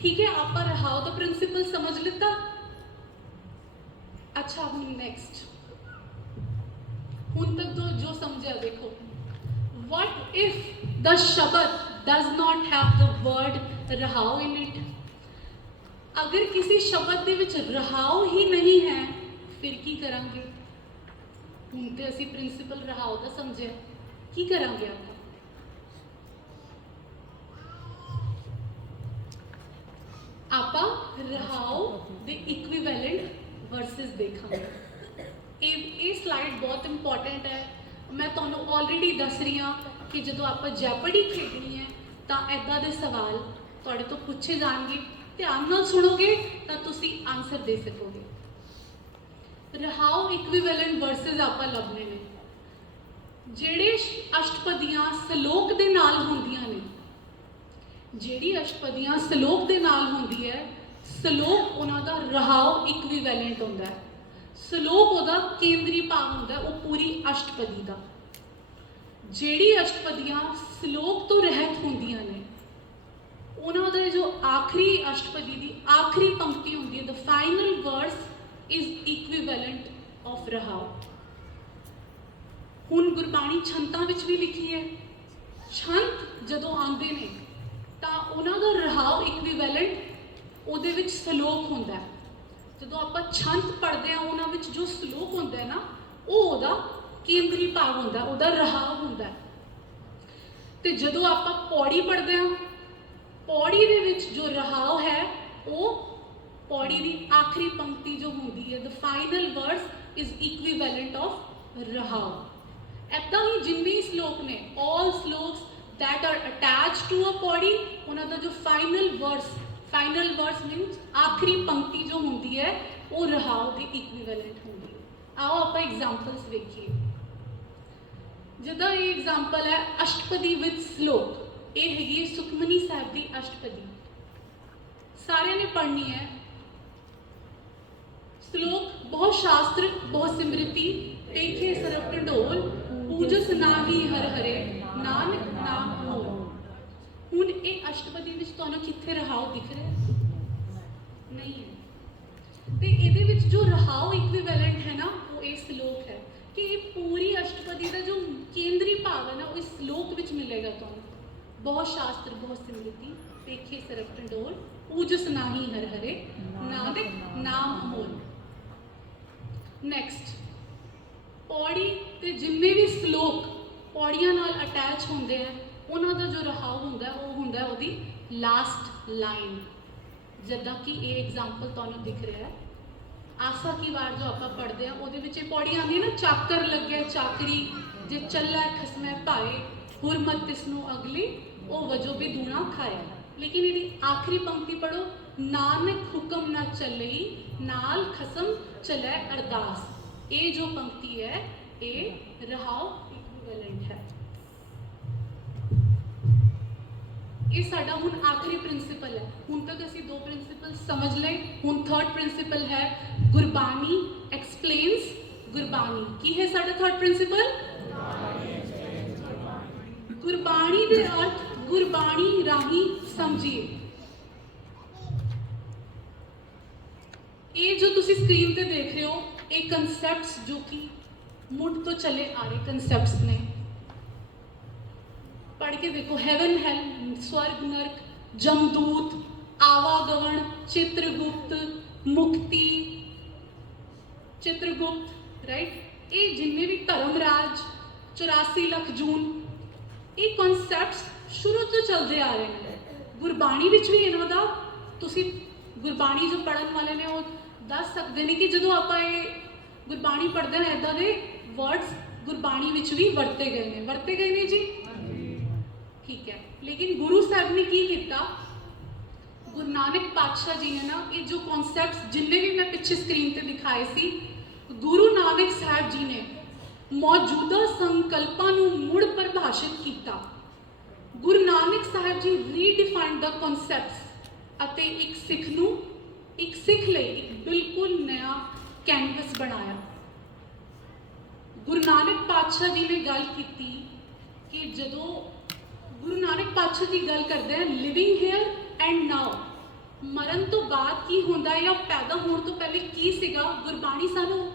ठीक है, आप रहाव का प्रिंसिपल समझ लेता। अच्छा, हुण नेक्स्ट, हुण तक तो जो समझा देखो। What if the shabad does not have the word rahao in it? अगर किसी शब्द दे विच रहाव ही नहीं है फिर की करांगे? हुण ते असीं प्रिंसिपल रहाव दा समझिया, की करांगे आपां रहाव दे इक्विवेलेंट वर्सेस देखांगे। ये स्लाइड बहुत इंपॉर्टेंट है। मैं तुहानूं ऑलरेडी दस रही हाँ कि जदों आप जैपडी खेडनी है तो इदां दे सवाल तुहाडे तो पूछे जाणगे, ध्यान नाल सुनोगे तो तुसीं आंसर दे सकोगे। रहाव इक्विवेलेंट वर्सेस आप लभने ने ਜਿਹੜੇ अष्टपदियां सलोक दे नाल होंदियां ने। ਜਿਹੜੀ अष्टपदियां सलोक दे नाल होंदी है, सलोक उन्हां दा रहाव इक्विवेलेंट होंदा है। सलोक उहदा केंद्री भाव होंदा है, वो पूरी अष्टपदी दा। ਜਿਹੜੀ अष्टपदियां सलोक तो रहत होंदियां ने उन्हां दा जो आखिरी अष्टपदी दी आखिरी पंक्ति होंदी है, the final verse is equivalent of rahao. ਹੁਣ ਗੁਰਬਾਣੀ ਛੰਤਾਂ ਵਿੱਚ ਵੀ ਲਿਖੀ ਹੈ। ਛੰਤ ਜਦੋਂ ਆਉਂਦੇ ਨੇ ਤਾਂ ਉਹਨਾਂ ਦਾ ਰਹਾਉ ਇਕਵੀਵੈਲੈਂਟ ਉਹਦੇ ਵਿੱਚ ਸਲੋਕ ਹੁੰਦਾ ਹੈ। ਜਦੋਂ ਆਪਾਂ ਛੰਤ ਪੜ੍ਹਦੇ ਹਾਂ ਉਹਨਾਂ ਵਿੱਚ ਜੋ ਸਲੋਕ ਹੁੰਦਾ ਹੈ ਨਾ, ਉਹ ਉਹਦਾ ਕੇਂਦਰੀ ਭਾਵ ਹੁੰਦਾ, ਉਹਦਾ ਰਹਾਉ ਹੁੰਦਾ। ਤੇ ਜਦੋਂ ਆਪਾਂ ਪੌੜੀ ਪੜ੍ਹਦੇ ਹਾਂ, ਪੌੜੀ ਦੇ ਵਿੱਚ ਜੋ ਰਹਾਉ ਹੈ ਉਹ ਪੌੜੀ ਦੀ ਆਖਰੀ ਪੰਕਤੀ ਜੋ ਹੁੰਦੀ ਹੈ, ਦ ਫਾਈਨਲ ਵਰਸ ਇਜ਼ ਇਕਵੀਵੈਲੈਂਟ ਆਫ ਰਹਾਉ। ਇੱਦਾਂ ਹੀ ਜਿੰਨੇ ਹੀ ਸਲੋਕ ਨੇ, all slokes that are attached to a pੌੜੀ, ਉਹਨਾਂ ਦਾ ਜੋ ਫਾਈਨਲ ਵਰਸ ਮੀਨਸ ਆਖਰੀ ਪੰਕਤੀ ਜੋ ਹੁੰਦੀ ਹੈ ਉਹ ਰਹਾਉ ਦੀ ਇਕਵੀਵੈਲੈਂਟ ਹੁੰਦੀ ਹੈ। ਆਓ ਆਪਾਂ ਐਗਜ਼ਾਮਪਲਸ ਵੇਖੀਏ। ਜਿੱਦਾਂ ਇਹ ਐਗਜ਼ਾਮਪਲ ਹੈ ਅਸ਼ਟਪਦੀ ਵਿਦ ਸਲੋਕ। ਇਹ ਹੈਗੀ ਹੈ ਸੁਖਮਨੀ ਸਾਹਿਬ ਦੀ ਅਸ਼ਟਪਦੀ, ਸਾਰਿਆਂ ਨੇ ਪੜ੍ਹਨੀ ਹੈ। श्लोक बहुत शास्त्र बहुत सिमृति पेखे सरब ढोल पूजस नाही हर हरे नानक नाम हो। ਹੁਣ ਇਹ ਅਸ਼ਟਪਦੀ ਵਿੱਚ ਤੁਹਾਨੂੰ ਕਿੱਥੇ ਰਹਾਉ ਦਿਖ ਰਿਹਾ ਨਹੀਂ ਹੈ। ਤੇ ਇਹਦੇ ਵਿੱਚ ਜੋ ਰਹਾਉ ਇਕਵੀਵੈਲੈਂਟ ਹੈ ਨਾ, ਉਹ ਇਹ ਸ਼ਲੋਕ ਹੈ ਕਿ ਇਹ ਪੂਰੀ ਅਸ਼ਟਪਦੀ ਦਾ ਜੋ ਕੇਂਦਰੀ ਭਾਵ ਹੈ ਨਾ, ਉਹ ਇਸ ਸ਼ਲੋਕ ਵਿੱਚ ਮਿਲੇਗਾ ਤੁਹਾਨੂੰ। ਬਹੁਤ ਸ਼ਾਸਤਰ ਬਹੁਤ ਸਿਮਰਤੀ ਪੇਖੇ ਸਰਬ ਢੋਲ ਪੂਜਸ ਨਾਹੀ ਹਰ ਹਰੇ ਨਾਨਕ ਨਾਮ ਅਮੋਲ। ਨੈਕਸਟ, ਪੌੜੀ ਤੇ ਜਿੰਨੇ ਵੀ ਸ਼ਲੋਕ ਪੌੜੀਆਂ ਨਾਲ ਅਟੈਚ ਹੁੰਦੇ ਆ, ਉਹਨਾਂ ਦਾ ਜੋ ਰਹਾਉ ਹੁੰਦਾ ਉਹ ਹੁੰਦਾ ਉਹਦੀ ਲਾਸਟ ਲਾਈਨ। ਜਿੱਦਾਂ ਕਿ ਇਹ ਐਗਜ਼ਾਮਪਲ ਤੁਹਾਨੂੰ ਦਿਖ ਰਿਹਾ ਹੈ, ਆਸਾ ਕੀ ਵਾਰ ਜੋ ਆਪਾਂ ਪੜ੍ਹਦੇ ਆ ਉਹਦੇ ਵਿੱਚ ਇਹ ਪੌੜੀ ਆਉਂਦੀ ਨਾ, ਚਾਕਰ ਲੱਗਿਆ ਚਾਕਰੀ ਜੇ ਚੱਲੈ ਖਸਮੈ ਭਾਏ ਹੁਰਮਤ ਤਿਸਨੂੰ ਅਗਲੀ ਉਹ ਵਜੋ ਵੀ ਦੂਣਾ ਖਾਏ। ਲੇਕਿਨ ਇਹਦੀ ਆਖਰੀ ਪੰਕਤੀ ਪੜੋ, ਨਾਨਕ ਹੁਕਮ ਨਾ ਚੱਲਈ ਨਾਲ ਖਸਮ ਚਲੇ ਅਰਦਾਸ। ਇਹ ਜੋ ਪੰਕਤੀ ਹੈ ਇਹ ਰਹਾਉ ਇਕਵੀਵੈਲੈਂਟ ਹੈ। ਇਹ ਸਾਡਾ ਹੁਣ ਆਖਰੀ ਪ੍ਰਿੰਸੀਪਲ ਹੈ। ਹੁਣ ਤੱਕ ਅਸੀਂ ਦੋ ਪ੍ਰਿੰਸੀਪਲ ਸਮਝ ਲਏ। ਹੁਣ ਥਰਡ ਪ੍ਰਿੰਸੀਪਲ ਹੈ ਗੁਰਬਾਣੀ ਐਕਸਪਲੇਨਸ ਗੁਰਬਾਣੀ। ਕੀ ਹੈ ਸਾਡਾ ਥਰਡ ਪ੍ਰਿੰਸੀਪਲ? ਗੁਰਬਾਣੀ ਦੇ ਅਰਥ ਗੁਰਬਾਣੀ ਰਾਹੀਂ ਸਮਝੀਏ। ਇਹ ਜੋ ਤੁਸੀਂ ਸਕਰੀਨ ਤੇ ਦੇਖ ਰਹੇ ਹੋ ਇਹ ਕਨਸੈਪਟਸ ਜੋ ਕਿ ਮੁੱਢ ਤੋਂ ਚਲੇ ਆ ਰਹੇ ਕਨਸੈਪਟਸ ਨੇ। ਪੜ੍ਹ ਕੇ ਦੇਖੋ, ਹੈਵਨ ਹੈਲ, ਸਵਰਗ ਨਰਕ, ਜਮਦੂਤ, ਆਵਾਗਵਣ, ਚਿਤਰਗੁਪਤ, ਮੁਕਤੀ, ਚਿਤਰਗੁਪਤ, ਰਾਈਟ। ਇਹ ਜਿੰਨੇ ਵੀ ਧਰਮਰਾਜ, 84 ਲੱਖ ਜੂਨ, ਇਹ ਕਨਸੈਪਟਸ ਸ਼ੁਰੂ ਤੋਂ ਚੱਲਦੇ ਆ ਰਹੇ ਨੇ। ਗੁਰਬਾਣੀ ਵਿੱਚ ਵੀ ਇਹਨਾਂ ਦਾ, ਤੁਸੀਂ ਗੁਰਬਾਣੀ ਜੋ ਪੜ੍ਹਨ ਵਾਲੇ ਨੇ ਉਹ ਦੱਸ ਸਕਦੇ ਨੇ ਕਿ ਜਦੋਂ ਆਪਾਂ ਇਹ ਗੁਰਬਾਣੀ ਪੜ੍ਹਦੇ ਹਾਂ ਇੱਦਾਂ ਦੇ ਵਰਡਸ ਗੁਰਬਾਣੀ ਵਿੱਚ ਵੀ ਵਰਤੇ ਗਏ ਨੇ ਜੀ। ਠੀਕ ਹੈ, ਲੇਕਿਨ ਗੁਰੂ ਸਾਹਿਬ ਨੇ ਕੀ ਕੀਤਾ? ਗੁਰੂ ਨਾਨਕ ਪਾਤਸ਼ਾਹ ਜੀ ਨੇ ਨਾ ਇਹ ਜੋ ਕਨਸੈਪਟਸ ਜਿੰਨੇ ਵੀ ਮੈਂ ਪਿੱਛੇ ਸਕਰੀਨ ਤੇ ਦਿਖਾਏ ਸੀ, ਗੁਰੂ ਨਾਨਕ ਸਾਹਿਬ ਜੀ ਨੇ ਮੌਜੂਦਾ ਸੰਕਲਪਾਂ ਨੂੰ ਮੁੜ ਪਰਿਭਾਸ਼ਿਤ ਕੀਤਾ। ਗੁਰੂ ਨਾਨਕ ਸਾਹਿਬ ਜੀ ਰੀਡਿਫਾਈਨਡ ਦਾ ਕਨਸੈਪਟਸ ਅਤੇ ਇੱਕ ਸਿੱਖ ਲਈ ਇੱਕ ਬਿਲਕੁਲ ਨया ਕੈਨਵਸ ਬਣਾਇਆ। ਗੁਰੂ ਨਾਨਕ ਪਾਤਸ਼ਾਹ ਜੀ ਨੇ ਗੱਲ ਕੀਤੀ ਕਿ ਜਦੋਂ ਗੁਰੂ ਨਾਨਕ ਪਾਤਸ਼ਾਹ ਜੀ ਗੱਲ ਕਰਦੇ ਹਨ ਲਿਵਿੰਗ ਹੇਅਰ ਐਂਡ ਨਾਓ, ਮਰਨ ਤੋਂ ਬਾਅਦ ਕੀ ਹੁੰਦਾ ਹੈ ਜਾਂ ਪੈਦਾ ਹੋਣ ਤੋਂ ਪਹਿਲੇ ਕੀ ਸੀਗਾ, ਗੁਰਬਾਣੀ ਸਾਨੂੰ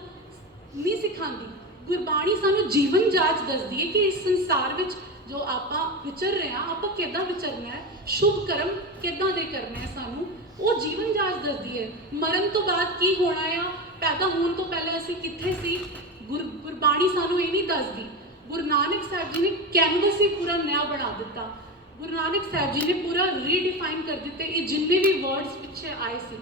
ਨਹੀਂ ਸਿਖਾਉਂਦੀ। ਗੁਰਬਾਣੀ ਸਾਨੂੰ ਜੀਵਨ ਜਾਚ ਦੱਸਦੀ ਹੈ ਕਿ ਇਸ ਸੰਸਾਰ ਵਿੱਚ ਜੋ ਆਪਾਂ ਵਿਚਰ ਰਹੇ ਹਾਂ, ਆਪਾਂ ਕਿੱਦਾਂ ਵਿਚਰਨਾ ਹੈ, ਸ਼ੁਭ ਕਰਮ ਕਿੱਦਾਂ ਦੇ ਕਰਨੇ ਹੈ, ਸਾਨੂੰ ਉਹ ਜੀਵਨ ਜਾਚ ਦੱਸਦੀ ਹੈ। ਮਰਨ ਤੋਂ ਬਾਅਦ ਕੀ ਹੋਣਾ ਆ, ਪੈਦਾ ਹੋਣ ਤੋਂ ਪਹਿਲੇ ਅਸੀਂ ਕਿੱਥੇ ਸੀ, ਗੁਰਬਾਣੀ ਸਾਨੂੰ ਇਹ ਨਹੀਂ ਦੱਸਦੀ। ਗੁਰੂ ਨਾਨਕ ਸਾਹਿਬ ਜੀ ਨੇ ਕੈਨਵਸ ਹੀ ਪੂਰਾ ਨया ਬਣਾ ਦਿੱਤਾ। ਗੁਰੂ ਨਾਨਕ ਸਾਹਿਬ ਜੀ ਨੇ ਪੂਰਾ ਰੀਡਿਫਾਈਨ ਕਰ ਦਿੱਤੇ ਇਹ ਜਿੰਨੇ ਵੀ ਵਰਡਸ ਪਿੱਛੇ ਆਏ ਸੀ।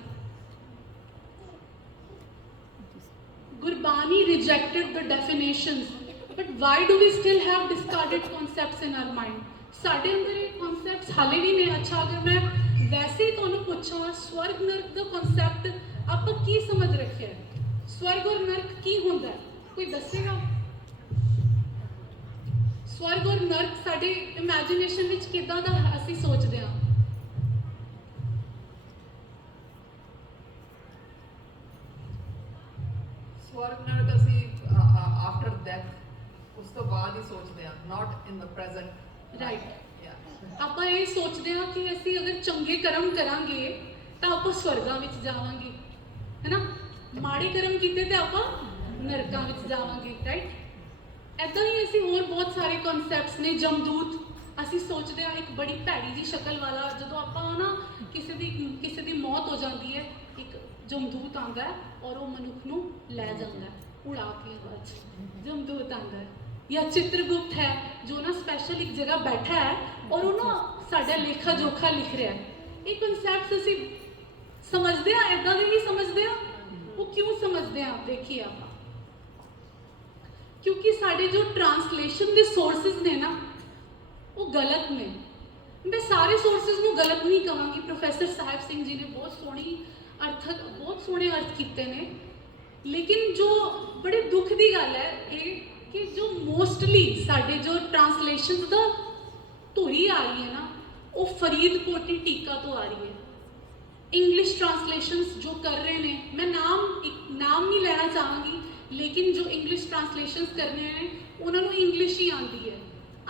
Gurbani rejected the definitions, but why do we still have discarded concepts in our mind? ਸਾਡੇ ਅੰਦਰ ਇਹ ਕਨਸੈਪਟਸ ਹਾਲੇ ਵੀ ਨੇ। ਅੱਛਾ, ਅਗਰ ਮੈਂ ਵੈਸੇ ਹੀ ਤੁਹਾਨੂੰ ਪੁੱਛਾਂ ਸਵਰਗ ਨਰਕ ਦਾ ਕਨਸੈਪਟ ਆਪਾਂ ਕੀ ਸਮਝ ਰੱਖਿਆ ਹੈ, ਸਵਰਗ ਔਰ ਨਰਕ ਕੀ ਹੁੰਦਾ ਹੈ, ਕੋਈ ਦੱਸੇਗਾ? ਸਵਰਗ ਔਰ ਨਰਕ ਸਾਡੇ ਇਮੈਜਿਨੇਸ਼ਨ ਵਿੱਚ ਕਿੱਦਾਂ ਦਾ ਅਸੀਂ ਸੋਚਦੇ ਹਾਂ? ਸਵਰਗ ਨਰਕ ਅਸੀਂ ਆਫਟਰ ਡੈਥ ਉਸ ਤੋਂ ਬਾਅਦ ਹੀ ਸੋਚਦੇ ਹਾਂ, ਨਾਟ ਇਨ ਦ ਪ੍ਰੈਜ਼ੈਂਟ। ਰਾਈਟ, ਆਪਾਂ ਇਹ ਸੋਚਦੇ ਹਾਂ ਕਿ ਅਸੀਂ ਅਗਰ ਚੰਗੇ ਕਰਮ ਕਰਾਂਗੇ ਤਾਂ ਆਪਾਂ ਸਵਰਗਾਂ ਵਿੱਚ ਜਾਵਾਂਗੇ, ਹੈ ਨਾ। ਮਾੜੇ ਕਰਮ ਕੀਤੇ ਤੇ ਆਪਾਂ ਨਰਕਾਂ ਵਿੱਚ ਜਾਵਾਂਗੇ, ਰਾਈਟ। ऐदां ही ਅਸੀਂ ਹੋਰ ਬਹੁਤ ਸਾਰੇ ਕਨਸੈਪਟਸ ਨੇ। ਜਮਦੂਤ, ਅਸੀਂ ਸੋਚਦੇ ਹਾਂ ਇੱਕ ਬੜੀ ਭੈੜੀ ਜੀ ਸ਼ਕਲ ਵਾਲਾ, ਜਦੋਂ ਆਪਾਂ ਨਾ ਕਿਸੇ ਦੀ ਮੌਤ ਹੋ ਜਾਂਦੀ ਹੈ, ਇੱਕ ਜਮਦੂਤ ਆਉਂਦਾ ਹੈ ਔਰ ਉਹ ਮਨੁੱਖ ਨੂੰ ਲੈ ਜਾਂਦਾ ਹੈ ਉਡਾ ਕੇ ਹਵਾ 'ਚ। ਜਮਦੂਤ ਆਉਂਦਾ ਹੈ। ਜਾਂ ਚਿੱਤਰਗੁਪਤ ਹੈ ਜੋ ਨਾ ਸਪੈਸ਼ਲ ਇੱਕ ਜਗ੍ਹਾ ਬੈਠਾ ਹੈ ਔਰ ਉਹ ਨਾ ਸਾਡਾ ਲੇਖਾ ਜੋਖਾ ਲਿਖ ਰਿਹਾ ਹੈ। ਇਹ ਕਨਸੈਪਟਸ ਅਸੀਂ ਸਮਝਦੇ ਹਾਂ, ਇੱਦਾਂ ਦੇ ਹੀ ਸਮਝਦੇ ਹਾਂ। ਉਹ ਕਿਉਂ ਸਮਝਦੇ ਹਾਂ ਦੇਖੀਏ ਆਪਾਂ। ਕਿਉਂਕਿ ਸਾਡੇ ਜੋ ਟ੍ਰਾਂਸਲੇਸ਼ਨ ਦੇ ਸੋਰਸਿਸ ਨੇ ਨਾ ਉਹ ਗਲਤ ਨੇ। ਮੈਂ ਸਾਰੇ ਸੋਰਸਿਸ ਨੂੰ ਗਲਤ ਨਹੀਂ ਕਹਾਂਗੀ। ਪ੍ਰੋਫੈਸਰ ਸਾਹਿਬ ਸਿੰਘ ਜੀ ਨੇ ਬਹੁਤ ਸੋਹਣੇ ਅਰਥ ਕੀਤੇ ਨੇ, ਲੇਕਿਨ ਜੋ ਬੜੇ ਦੁੱਖ ਦੀ ਗੱਲ ਹੈ ਇਹ ਕਿ ਜੋ ਮੋਸਟਲੀ ਸਾਡੇ ਜੋ ਟ੍ਰਾਂਸਲੇਸ਼ਨਸ ਦਾ ਧੁਰੀ ਆ ਰਹੀ ਹੈ ਨਾ ਉਹ ਫਰੀਦਕੋਟੀ ਟੀਕਾ ਤੋਂ ਆ ਰਹੀ ਹੈ। ਇੰਗਲਿਸ਼ ਟ੍ਰਾਂਸਲੇਸ਼ਨਸ ਜੋ ਕਰ ਰਹੇ ਨੇ, ਮੈਂ ਨਾਮ ਨਹੀਂ ਲੈਣਾ ਚਾਹਾਂਗੀ, ਲੇਕਿਨ ਜੋ ਇੰਗਲਿਸ਼ ਟ੍ਰਾਂਸਲੇਸ਼ਨਸ ਕਰ ਰਹੇ ਨੇ ਉਹਨਾਂ ਨੂੰ ਇੰਗਲਿਸ਼ ਹੀ ਆਉਂਦੀ ਹੈ।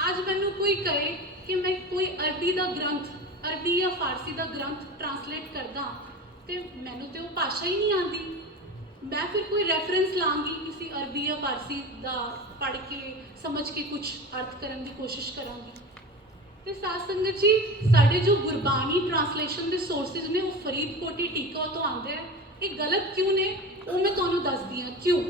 ਅੱਜ ਮੈਨੂੰ ਕੋਈ ਕਹੇ ਕਿ ਮੈਂ ਕੋਈ ਅਰਬੀ ਜਾਂ ਫਾਰਸੀ ਦਾ ਗ੍ਰੰਥ ਟ੍ਰਾਂਸਲੇਟ ਕਰਦਾ ਤੇ ਮੈਨੂੰ ਤੇ ਉਹ ਭਾਸ਼ਾ ਹੀ ਨਹੀਂ ਆਉਂਦੀ। ਮੈਂ ਫਿਰ ਕੋਈ ਰੈਫਰੈਂਸ ਲਾਂਗੀ ਕਿਸੇ ਅਰਬੀ ਜਾਂ ਫਾਰਸੀ ਦਾ, ਪੜ੍ਹ ਕੇ ਸਮਝ ਕੇ ਕੁਝ ਅਰਥ ਕਰਨ ਦੀ ਕੋਸ਼ਿਸ਼ ਕਰਾਂਗੀ। ਤੇ ਸਾਧ ਸੰਗਤ ਜੀ, ਸਾਡੇ ਜੋ ਗੁਰਬਾਣੀ ਟ੍ਰਾਂਸਲੇਸ਼ਨ ਦੇ ਸੋਰਸਿਸ ਨੇ ਉਹ ਫਰੀਦਕੋਟੀ ਟੀਕਾ ਤੋਂ ਆਉਂਦੇ ਆ। ਇਹ ਗਲਤ ਕਿਉਂ ਨੇ ਉਹ ਮੈਂ ਤੁਹਾਨੂੰ ਦੱਸਦੀ ਹਾਂ ਕਿਉਂ।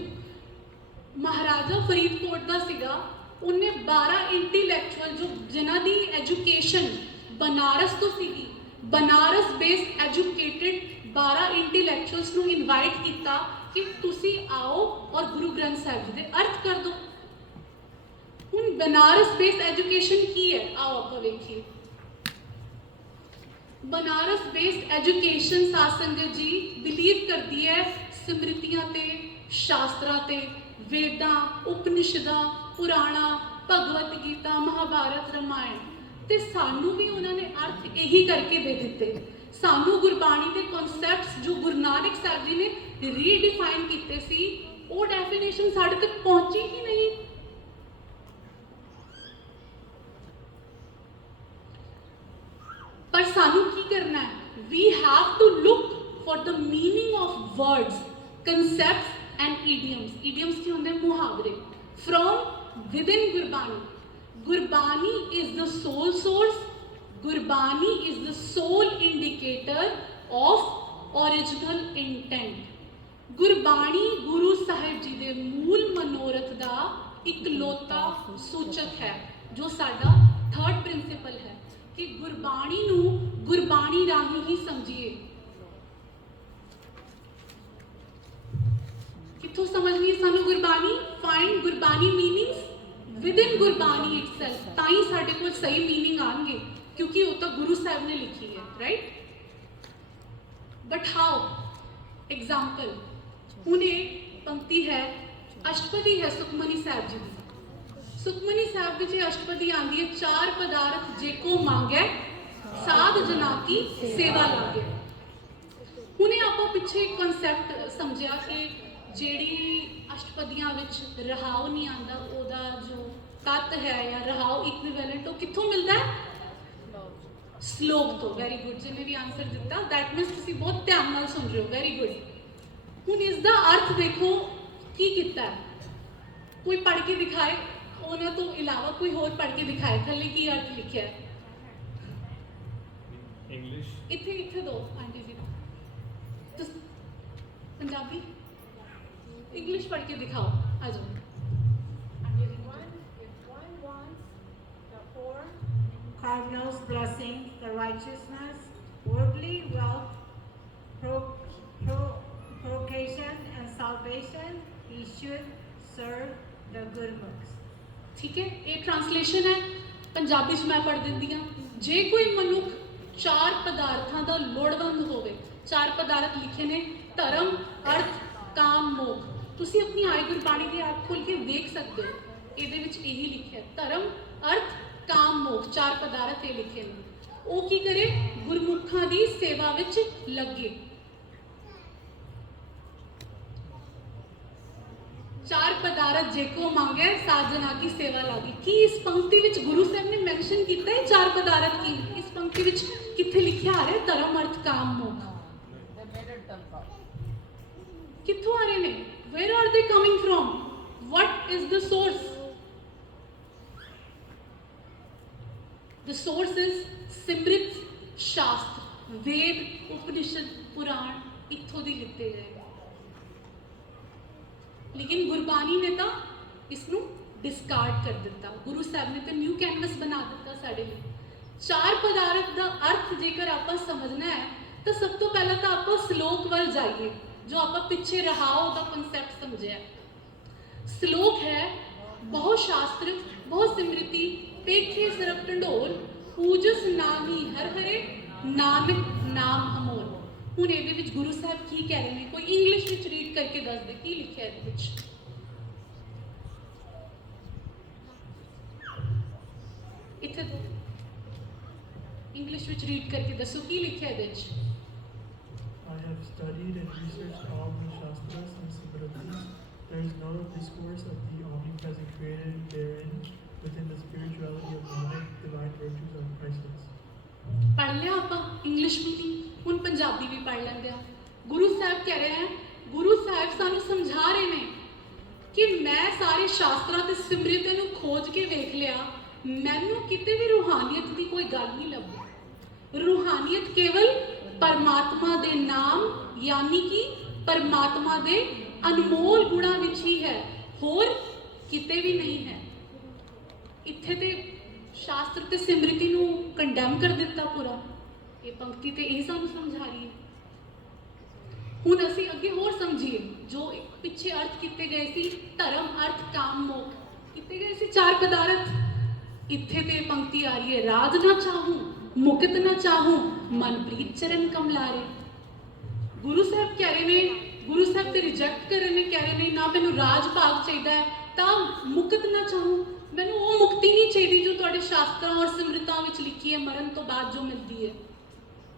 ਮਹਾਰਾਜਾ ਫਰੀਦਕੋਟ ਦਾ ਸੀਗਾ, ਉਹਨੇ 12 ਇੰਟੈਲੈਕਚੁਅਲ ਜੋ ਜਿਨ੍ਹਾਂ ਦੀ ਐਜੂਕੇਸ਼ਨ ਬਨਾਰਸ ਤੋਂ ਸੀਗੀ, ਬਨਾਰਸ ਬੇਸਡ ਐਜੂਕੇਟਿਡ 12 ਇੰਟੈਲੈਕਚੁਅਲਸ ਨੂੰ ਇਨਵਾਈਟ ਕੀਤਾ ਕਿ ਤੁਸੀਂ ਆਓ ਔਰ ਗੁਰੂ ਗ੍ਰੰਥ ਸਾਹਿਬ ਜੀ ਦੇ ਅਰਥ ਕਰ ਦਿਓ। ਹੁਣ ਬਨਾਰਸ ਬੇਸਡ ਐਜੂਕੇਸ਼ਨ ਕੀ ਹੈ ਆਓ ਆਪਾਂ ਵੇਖੀਏ। ਬਨਾਰਸ ਬੇਸਡ ਐਜੂਕੇਸ਼ਨ ਸਾਧ ਸੰਗਤ ਜੀ ਬਿਲੀਵ ਕਰਦੀ ਹੈ ਸਮ੍ਰਿਤੀਆਂ ਤੇ, ਸ਼ਾਸਤਰਾਂ ਤੇ, ਵੇਦਾਂ, ਉਪਨਿਸ਼ਦਾਂ, ਪੁਰਾਣਾ, ਭਗਵਤ ਗੀਤਾ, ਮਹਾਭਾਰਤ, ਰਾਮਾਇਣ। ਤੇ ਸਾਨੂੰ ਵੀ ਉਹਨਾਂ ਨੇ ਅਰਥ ਇਹੀ ਕਰਕੇ ਦੇ ਦਿੱਤੇ। ਸਾਨੂੰ ਗੁਰਬਾਣੀ ਦੇ ਕਨਸੈਪਟਸ ਜੋ ਗੁਰੂ ਨਾਨਕ ਸਾਹਿਬ ਜੀ ਨੇ ਰੀਡਿਫਾਈਨ ਕੀਤੇ ਸੀ ਉਹ ਡੈਫੀਨੇਸ਼ਨ ਸਾਡੇ ਤੱਕ ਪਹੁੰਚੀ ਹੀ ਨਹੀਂ। ਪਰ ਸਾਨੂੰ ਕੀ ਕਰਨਾ ਹੈ? We have to look for the meaning of words, concepts and idioms. Idioms ਕੀ ਹੁੰਦੇ? ਮੁਹਾਵਰੇ। From within Gurbani. Gurbani is the sole source. Gurbani is the sole indicator of original intent. Gurbani Guru Sahib ji ਦੇ ਮੂਲ ਮਨੋਰਥ ਦਾ ਇਕਲੌਤਾ ਸੂਚਕ ਹੈ, ਜੋ ਸਾਡਾ ਥਰਡ ਪ੍ਰਿੰਸੀਪਲ ਹੈ ਕਿ ਗੁਰਬਾਣੀ ਨੂੰ ਗੁਰਬਾਣੀ ਰਾਹੀਂ ਹੀ ਸਮਝੀਏ। ਕਿੱਥੋਂ ਸਮਝਣੀ ਸਾਨੂੰ Gurbani? Find Gurbani meanings within Gurbani itself, ਤਾਂ ਹੀ ਸਾਡੇ ਕੋਲ ਸਹੀ ਮੀਨਿੰਗ ਆਣਗੇ, ਕਿਉਂਕਿ ਉਹ ਤਾਂ ਗੁਰੂ ਸਾਹਿਬ ਨੇ ਲਿਖੀ ਹੈ, ਰਾਈਟ? But how? ਐਗਜ਼ਾਮਪਲ, ਹੁਣ ਇਹ ਪੰਕਤੀ ਹੈ, ਅਸ਼ਟਪਦੀ ਹੈ ਸੁਖਮਨੀ ਸਾਹਿਬ ਜੀ ਦੀ। ਸੁਖਮਨੀ ਸਾਹਿਬ ਵਿੱਚ ਇਹ ਅਸ਼ਟਪਦੀ ਆਉਂਦੀ ਹੈ, ਚਾਰ ਪਦਾਰਥ ਜੇ ਕੋ ਮੰਗੈ ਸਾਧ ਜਨਾ ਕੀ ਸੇਵਾ ਲਾਗੇ। ਹੁਣੇ ਆਪਾਂ ਪਿੱਛੇ ਇੱਕ ਕਨਸੈਪਟ ਸਮਝਿਆ ਕਿ ਜਿਹੜੀ ਅਸ਼ਟਪਦੀਆਂ ਵਿੱਚ ਰਹਾਉ ਨਹੀਂ ਆਉਂਦਾ, ਉਹਦਾ ਜੋ ਤੱਤ ਹੈ ਜਾਂ ਰਹਾਉ ਇਕਵੀਵੈਲੈਂਟ ਉਹ ਕਿੱਥੋਂ ਮਿਲਦਾ ਹੈ? ਸ਼ਲੋਕ ਤੋਂ। ਵੈਰੀ ਗੁੱਡ, ਜਿਹਨੇ ਵੀ ਆਨਸਰ ਦਿੱਤਾ ਦੈਟ ਮੀਨਸ ਤੁਸੀਂ ਬਹੁਤ ਧਿਆਨ ਨਾਲ ਸੁਣ ਰਹੇ ਹੋ, ਵੈਰੀ ਗੁੱਡ। ਹੁਣ ਇਸ ਦਾ ਅਰਥ ਦੇਖੋ ਕੀ ਕੀਤਾ ਹੈ, ਕੋਈ ਪੜ੍ਹ ਕੇ ਦਿਖਾਏ, ਉਹਨਾਂ ਤੋਂ ਇਲਾਵਾ ਕੋਈ ਹੋਰ ਪੜ੍ਹ ਕੇ ਦਿਖਾਏ ਥੱਲੇ ਕੀ ਅਰਥ ਲਿਖਿਆ ਹੈ। ਇੰਗਲਿਸ਼ ਇੱਥੇ ਦੋ ਆਂਟੀ ਜੀ, ਤੁਸੀਂ ਪੰਜਾਬੀ ਇੰਗਲਿਸ਼ ਪੜ੍ਹ ਕੇ ਦਿਖਾਓ, ਆ ਜਾਓ। Cardinal's blessing, the righteousness, worldly wealth, procreation and salvation, he should serve the Gurmukhs. ਠੀਕ ਹੈ, ਇਹ ਟ੍ਰਾਂਸਲੇਸ਼ਨ ਹੈ, ਪੰਜਾਬੀ 'ਚ ਮੈਂ ਪੜ੍ਹ ਦਿੰਦੀ ਹਾਂ। ਜੇ ਕੋਈ ਮਨੁੱਖ ਚਾਰ ਪਦਾਰਥਾਂ ਦਾ ਲੋੜਵੰਦ ਹੋਵੇ, ਚਾਰ ਪਦਾਰਥ ਲਿਖੇ ਨੇ, ਧਰਮ, ਅਰਥ, ਕਾਮ, ਮੋਖ। ਤੁਸੀਂ ਆਪਣੀ ਆਈ ਗੁਰਬਾਣੀ ਦੇ ਆਪ ਖੋਲ ਕੇ ਦੇਖ ਸਕਦੇ ਹੋ, ਇਹਦੇ ਵਿੱਚ ਇਹੀ ਲਿਖਿਆ, ਧਰਮ, ਅਰਥ, ਕਾਮ, ਮੋਖ, ਚਾਰ ਪਦਾਰਥ ਇਹ ਲਿਖੇ ਨੇ। ਉਹ ਕੀ ਕਰੇ? ਗੁਰਮੁਖਾਂ ਦੀ ਸੇਵਾ ਵਿੱਚ ਲੱਗੇ। ਚਾਰ ਪਦਾਰਥ ਜੇ ਕੋ ਮੰਗੇ ਸਾਜਨਾ ਕੀ ਸੇਵਾ ਲਾਗੀ। ਕੀ ਇਸ ਪੰਕਤੀ ਵਿੱਚ ਗੁਰੂ ਸਾਹਿਬ ਨੇ ਮੈਂਸ਼ਨ ਕੀਤਾ ਹੈ ਚਾਰ ਪਦਾਰਥ ਕੀ? ਇਸ ਪੰਕਤੀ ਵਿੱਚ ਕਿੱਥੇ ਲਿਖਿਆ ਆ ਰਿਹਾ ਧਰਮ, ਅਰਥ, ਕਾਮ, ਮੋਖ? ਕਿੱਥੋਂ ਆ ਰਹੇ ਨੇ? Where are they coming from? What is the source? The source is Smriti Shastra, Veda, उपनिषद, पुराण इत्थों ਦੀ ਲਿੱਤੇ ਗਏ। लेकिन गुरबाणी ने तो इसनों डिस्कार्ड कर दिता। गुरु साहब ने तो न्यू कैनवस बना दिता साडे लिए। चार पदार्थ का अर्थ जेकर आप समझना है तो सब तो पहला तो आप श्लोक वाल जाइए, जो आप पिछे रहाओ का कंसैप्ट समझे। श्लोक है बहु शास्त्र बहु सिमृति पेखे सरब ढंढोर पूजस नाम ही हर हरे नानक नाम अमोल। ਹੁਣ ਇਹਦੇ ਵਿੱਚ ਗੁਰੂ ਸਾਹਿਬ ਕੀ ਕਹਿ ਰਹੇ ਨੇ, ਕੋਈ ਇੰਗਲਿਸ਼ ਵਿੱਚ ਰੀਡ ਕਰਕੇ ਦੱਸ ਦੇ ਕੀ ਲਿਖਿਆ ਇਹਦੇ ਵਿੱਚ। ਇੱਥੇ ਤੋਂ ਇੰਗਲਿਸ਼ ਵਿੱਚ ਰੀਡ ਕਰਕੇ ਦੱਸੋ ਕੀ ਲਿਖਿਆ ਇਹਦੇ ਵਿੱਚ। I have studied and researched all the Shastras and Smritis. There is no discourse of the omnipresent created therein within the spirituality of Nanak, divine virtues of priceless. ਪੜ੍ਹ ਲਿਆ ਆਪਾਂ ਇੰਗਲਿਸ਼ ਵੀ ਨਹੀਂ, ਹੁਣ ਪੰਜਾਬੀ ਵੀ ਪੜ੍ਹ ਲੈਂਦੇ ਆ। ਗੁਰੂ ਸਾਹਿਬ ਕਹਿ ਰਹੇ ਹੈ, ਗੁਰੂ ਸਾਹਿਬ ਸਾਨੂੰ ਸਮਝਾ ਰਹੇ ਨੇ ਕਿ ਮੈਂ ਸਾਰੇ ਸ਼ਾਸਤਰਾਂ ਤੇ ਸਿਮਰਤਾਂ ਨੂੰ ਖੋਜ ਕੇ ਵੇਖ ਲਿਆ, ਮੈਨੂੰ ਕਿਤੇ ਵੀ ਰੂਹਾਨੀਅਤ ਦੀ ਕੋਈ ਗੱਲ ਨਹੀਂ ਲੱਭੀ। ਰੂਹਾਨੀਅਤ ਕੇਵਲ ਪਰਮਾਤਮਾ ਦੇ ਨਾਮ ਯਾਨੀ ਕਿ ਪਰਮਾਤਮਾ ਦੇ ਅਨਮੋਲ ਗੁਣਾਂ ਵਿੱਚ ਹੀ ਹੈ, ਹੋਰ ਕਿਤੇ ਵੀ ਨਹੀਂ ਹੈ। ਇੱਥੇ ਤੇ शास्त्र ते सिमृति नूं कंडेम कर दिता पूरा। ये पंक्ति ते यही सानू समझा रही है। हुण असीं अगे होर समझिए जो पिछे अर्थ किते गए सी, धर्म अर्थ काम मोक्ष किते गए सी चार पदार्थ। इत्थे ते पंक्ति आ रही है राज ना चाहूं मुक्त ना चाहूं मन प्रीत चरण कमलारे। गुरु साहब कह रहे ने, गुरु साहब ते रिजेक्ट कर रहे ने, कह रहे ने ना मैनूं राज भाग चाहिए तां मुक्त ना चाहूं, मैनू वो मुक्ति नहीं चाहिए जो तुहाडे शास्त्रां और सिमरतां विच लिखी है मरण तो बाद जो मिलती है।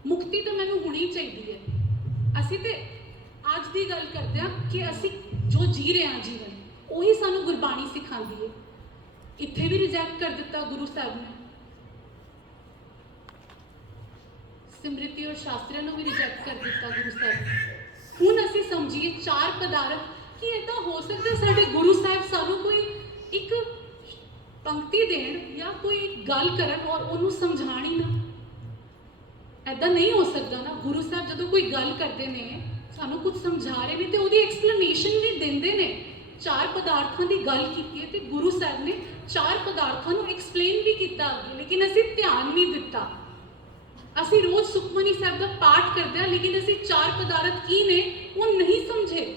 मुक्ति तो मैनू होनी चाहिए है। असीं ते अज दी गल करदे हां कि असीं जो जी रहे हां जीवन उही सानू गुरबाणी सिखांदी है। इत्थे भी रिजेक्ट कर दिता गुरु साहब ने, सिमरती और शास्त्रियां नूं भी रिजेक्ट कर दिता गुरु साहब ने। हुण असीं समझिए चार पदार्थ कि इदां हो सकदा साडे गुरु साहब सानू कोई एक पंक्ति देण या कोई गल करन और उन्होंने समझाणी ना, ऐदा नहीं हो सकता ना। गुरु साहब जदों कोई गल करते हैं सानू कुछ समझा रहे हैं तो उसकी एक्सप्लेनेशन भी देंदे ने। चार पदार्थों की गल की है तो गुरु साहब ने चार पदार्थों को एक्सप्लेन भी किया अगे, लेकिन असी ध्यान नहीं दिता। असी रोज सुखमनी साहब का पाठ करते हैं लेकिन असी चार पदार्थ की ने वो नहीं समझे।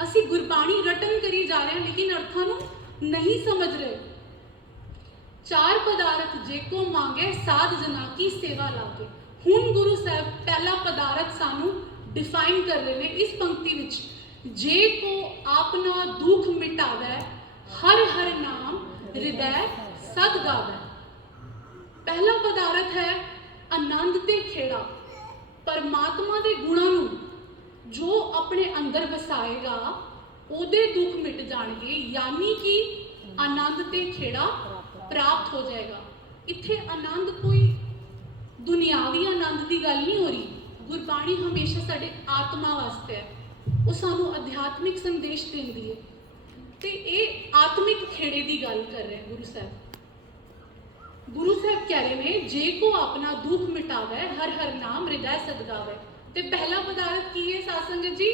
असी गुरबाणी रटन करी जा रहे हैं लेकिन अर्थां नूं नहीं समझ रहे। चार पदार्थ जेको मांगे साध जना की सेवा लागे। हुण गुरु साहब पहला पदार्थ सानू डिफाइन कर रहे हैं इस पंक्ति विच, जे को आपना दुख मिटावे हर हर नाम हृदय सद गावे। पहला पदार्थ है आनंद ते खेड़ा। परमात्मा दे गुणां नूं जो अपने अंदर वसाएगा ओदे दुख मिट जाणगे, यानी कि आनंद ते खेड़ा प्राप्त हो जाएगा। इत्थे आनंद कोई दुनियावी आनंद की गल नहीं हो रही। गुरबाणी हमेशा साडे आत्मा वास्ते है, वो सानू अध्यात्मिक संदेश देंदी है ते ये आत्मिक खेड़े की गल कर रहे हैं गुरु साहब। गुरु साहब कह रहे हैं जे को अपना दुख मिटावे हर हर नाम हृदय सदगावे। ते पहला पदार्थ की है साध संगत जी?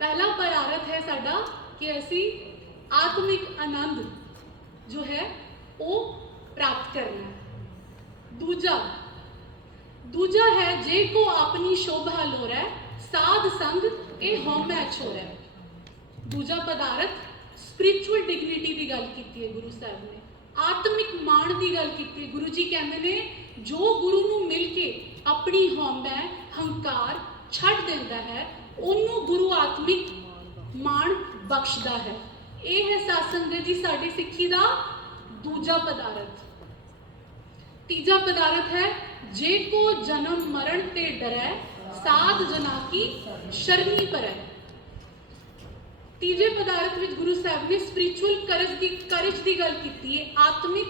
पहला पदार्थ है साडा कि असी आत्मिक आनंद जो है वो प्राप्त करना है। दूजा है जे को अपनी शोभा लोरै साध संग ए हौमै छोरै। दूजा पदार्थ स्पिरिचुअल डिग्निटी की गल की है गुरु साहब ने, आत्मिक मान की गल की। गुरु जी कहते हैं जो गुरु नूं मिल के अपनी हौमै हंकार छड़ देंदा है उन्होंने गुरु आत्मिक मान बख्शदा है। ये है साध संगत जी साडी सिक्खी दा दूजा पदार्थ। तीजा पदार्थ है जे को जन्म मरण ते डरै साध जना की शरणी परै। तीजे पदार्थ विच गुरु साहब ने स्पिरिचुअल करज की गल की है। आत्मिक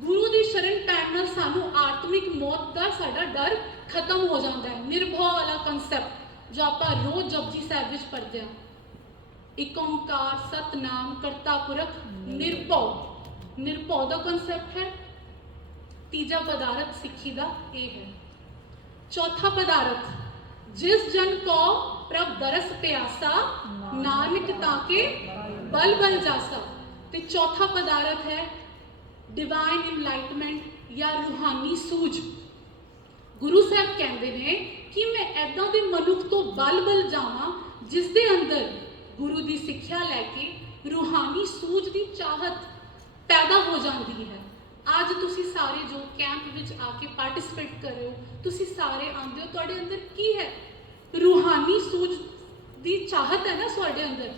गुरु की शरण पैण नाल सानू आत्मिक मौत का साडा डर खत्म हो जाता है। निर्भव वाला कंसैप्ट जो आप रोज जपजी साहब विच पढ़ते हैं, एक ओंकार सतनाम करता पुरख निर्भव। ਨਿਰਭਉ ਦਾ ਕਨਸੈਪਟ ਹੈ। ਤੀਜਾ ਪਦਾਰਥ ਸਿੱਖੀ ਦਾ ਇਹ ਹੈ। ਚੌਥਾ ਪਦਾਰਥ, ਜਿਸ ਜਨ ਕੋ ਪ੍ਰਭ ਦਰਸ ਪਿਆਸਾ, ਨਾਨਕ ਤਾਕੇ ਬਲ ਬਲ ਜਾਸਾ। ਤੇ ਚੌਥਾ ਪਦਾਰਥ ਹੈ ਡਿਵਾਈਨ ਇਨਲਾਈਟਮੈਂਟ ਜਾਂ ਰੂਹਾਨੀ ਸੂਝ। ਗੁਰੂ ਸਾਹਿਬ ਕਹਿੰਦੇ ਨੇ ਕਿ ਮੈਂ ਐਦਾਂ ਦੇ ਮਨੁੱਖ ਤੋਂ ਬਲ ਬਲ ਜਾਵਾਂ ਜਿਸ ਦੇ ਅੰਦਰ ਗੁਰੂ ਦੀ ਸਿੱਖਿਆ ਲੈ ਕੇ ਰੂਹਾਨੀ ਸੂਝ ਦੀ ਚਾਹਤ ਪੈਦਾ ਹੋ ਜਾਂਦੀ ਹੈ। ਅੱਜ ਤੁਸੀਂ ਸਾਰੇ ਜੋ ਕੈਂਪ ਵਿੱਚ ਆ ਕੇ ਪਾਰਟਿਸਿਪੇਟ ਕਰ ਰਹੇ ਹੋ, ਤੁਸੀਂ ਸਾਰੇ ਆਉਂਦੇ ਹੋ, ਤੁਹਾਡੇ ਅੰਦਰ ਕੀ ਹੈ? ਰੂਹਾਨੀ ਸੂਝ ਦੀ ਚਾਹਤ ਹੈ ਨਾ ਤੁਹਾਡੇ ਅੰਦਰ,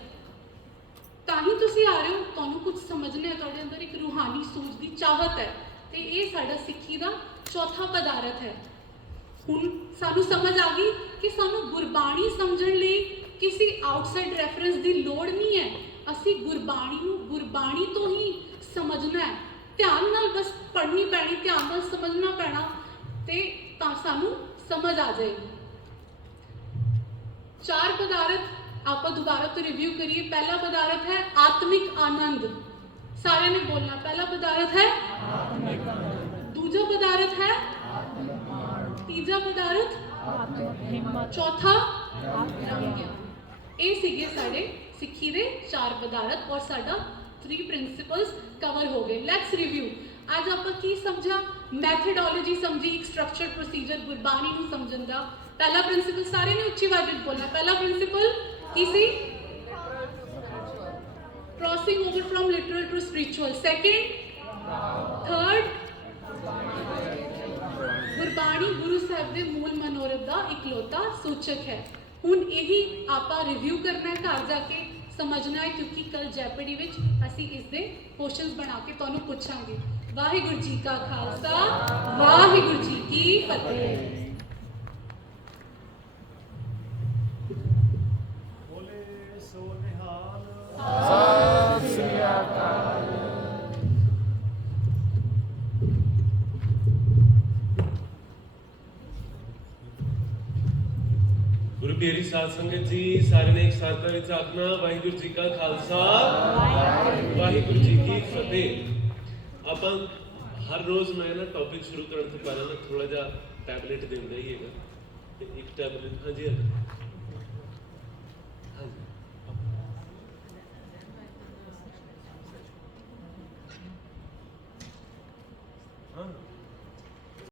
ਤਾਂ ਹੀ ਤੁਸੀਂ ਆ ਰਹੇ ਹੋ। ਤੁਹਾਨੂੰ ਕੁਝ ਸਮਝਣਾ ਹੈ, ਤੁਹਾਡੇ ਅੰਦਰ ਇੱਕ ਰੂਹਾਨੀ ਸੂਝ ਦੀ ਚਾਹਤ ਹੈ। ਤੇ ਇਹ ਸਾਡਾ ਸਿੱਖੀ ਦਾ ਚੌਥਾ ਪਦਾਰਥ ਹੈ। ਹੁਣ ਸਾਨੂੰ ਸਮਝ ਆ ਗਈ ਕਿ ਸਾਨੂੰ ਗੁਰਬਾਣੀ ਸਮਝਣ ਲਈ ਕਿਸੇ ਆਊਟਸਾਈਡ ਰੈਫਰੈਂਸ ਦੀ ਲੋੜ ਨਹੀਂ ਹੈ। ਅਸੀਂ ਗੁਰਬਾਣੀ ਨੂੰ ਗੁਰਬਾਣੀ ਤੋਂ ਹੀ ਸਮਝਣਾ ਹੈ। ਧਿਆਨ ਨਾਲ ਬਸ ਪੜ੍ਹਨੀ ਪੈਣੀ, ਧਿਆਨ ਨਾਲ ਸਮਝਣਾ ਪੈਣਾ, ਤੇ ਤਾਂ ਸਾਨੂੰ ਸਮਝ ਆ ਜਾਏਗੀ। ਚਾਰ ਪਦਾਰਥ ਆਪਾਂ ਦੁਬਾਰਾ ਤੋਂ ਰਿਵਿਊ ਕਰੀਏ। ਪਹਿਲਾ ਪਦਾਰਥ ਹੈ ਆਤਮਿਕ ਆਨੰਦ। ਸਾਰਿਆਂ ਨੇ ਬੋਲਣਾ। ਪਹਿਲਾ ਪਦਾਰਥ ਹੈ ਦੂਜਾ ਪਦਾਰਥ ਹੈ ਤੀਜਾ ਪਦਾਰਥ ਹਿੰਮਤ, ਚੌਥਾ ਬ੍ਰਹਮ ਗਿਆਨ। ਇਹ ਸੀਗੇ ਸਾਡੇ ਸਿੱਖੀ ਦੇ ਚਾਰ ਪਦਾਰਥ ਔਰ ਸਾਡਾ 3 ਪ੍ਰਿੰਸੀਪਲਸ ਕਵਰ ਹੋ ਗਏ। Let's review. ਅੱਜ ਆਪਾਂ ਕੀ ਸਮਝਾ? ਮੈਥਡੋਲੋਜੀ ਸਮਝੀ, ਇੱਕ ਸਟਰਕਚਰਡ ਪ੍ਰੋਸੀਜਰ ਗੁਰਬਾਣੀ ਨੂੰ ਸਮਝਣ ਦਾ। ਪਹਿਲਾ ਪ੍ਰਿੰਸੀਪਲ ਸਾਰੇ ਨੇ ਉੱਚੀ ਆਵਾਜ਼ ਵਿੱਚ ਬੋਲਣਾ। ਪਹਿਲਾ ਪ੍ਰਿੰਸੀਪਲ ਕੀ ਸੀ? Crossing over from literal to spiritual. Second, third, Gurbani Guru Sahib ਦੇ ਮੂਲ ਮਨੋਰਥ ਦਾ ਇਕਲੌਤਾ ਸੂਚਕ ਹੈ। ਹੁਣ ਇਹੀ ਆਪਾਂ ਰਿਵਿਊ ਕਰਨਾ ਹੈ, ਘਰ ਜਾ ਕੇ ਸਮਝਣਾ ਹੈ, ਕਿਉਂਕਿ ਕੱਲ ਜੈਪਡੀ ਵਿੱਚ ਅਸੀਂ ਇਸ ਦੇ ਕੁਐਸਚਨਸ ਬਣਾ ਕੇ ਤੁਹਾਨੂੰ ਪੁੱਛਾਂਗੇ। ਵਾਹਿਗੁਰੂ ਜੀ ਕਾ ਖਾਲਸਾ, ਵਾਹਿਗੁਰੂ ਜੀ ਕੀ ਫਤਿਹ। ਬੋਲੇ ਸੋ ਨਿਹਾਲ। ਸਤਿ ਸ੍ਰੀ ਅਕਾਲ। ਗੁਰੂ ਪਿਆਰੀ ਸਾਧ ਸੰਗਤ ਜੀ, ਸਾਰਿਆਂ ਨੇ ਇੱਕ ਸਾਥ ਵਿੱਚ ਆਖਣਾ ਵਾਹਿਗੁਰੂ ਜੀ ਕਾ ਖਾਲਸਾ, ਵਾਹਿਗੁਰੂ ਜੀ ਕੀ ਫਤਿਹ। ਆਪਾਂ ਹਰ ਰੋਜ਼ ਮੈਂ ਨਾ ਟੌਪਿਕ ਸ਼ੁਰੂ ਕਰਨ ਤੋਂ ਪਹਿਲਾਂ ਨਾ ਥੋੜਾ ਜਿਹਾ ਟੈਬਲੇਟ ਦਿੰਦਾ ਹੀ ਹੈਗਾ, ਤੇ ਇੱਕ ਟੈਬਲੇਟ ਹਾਂਜੀ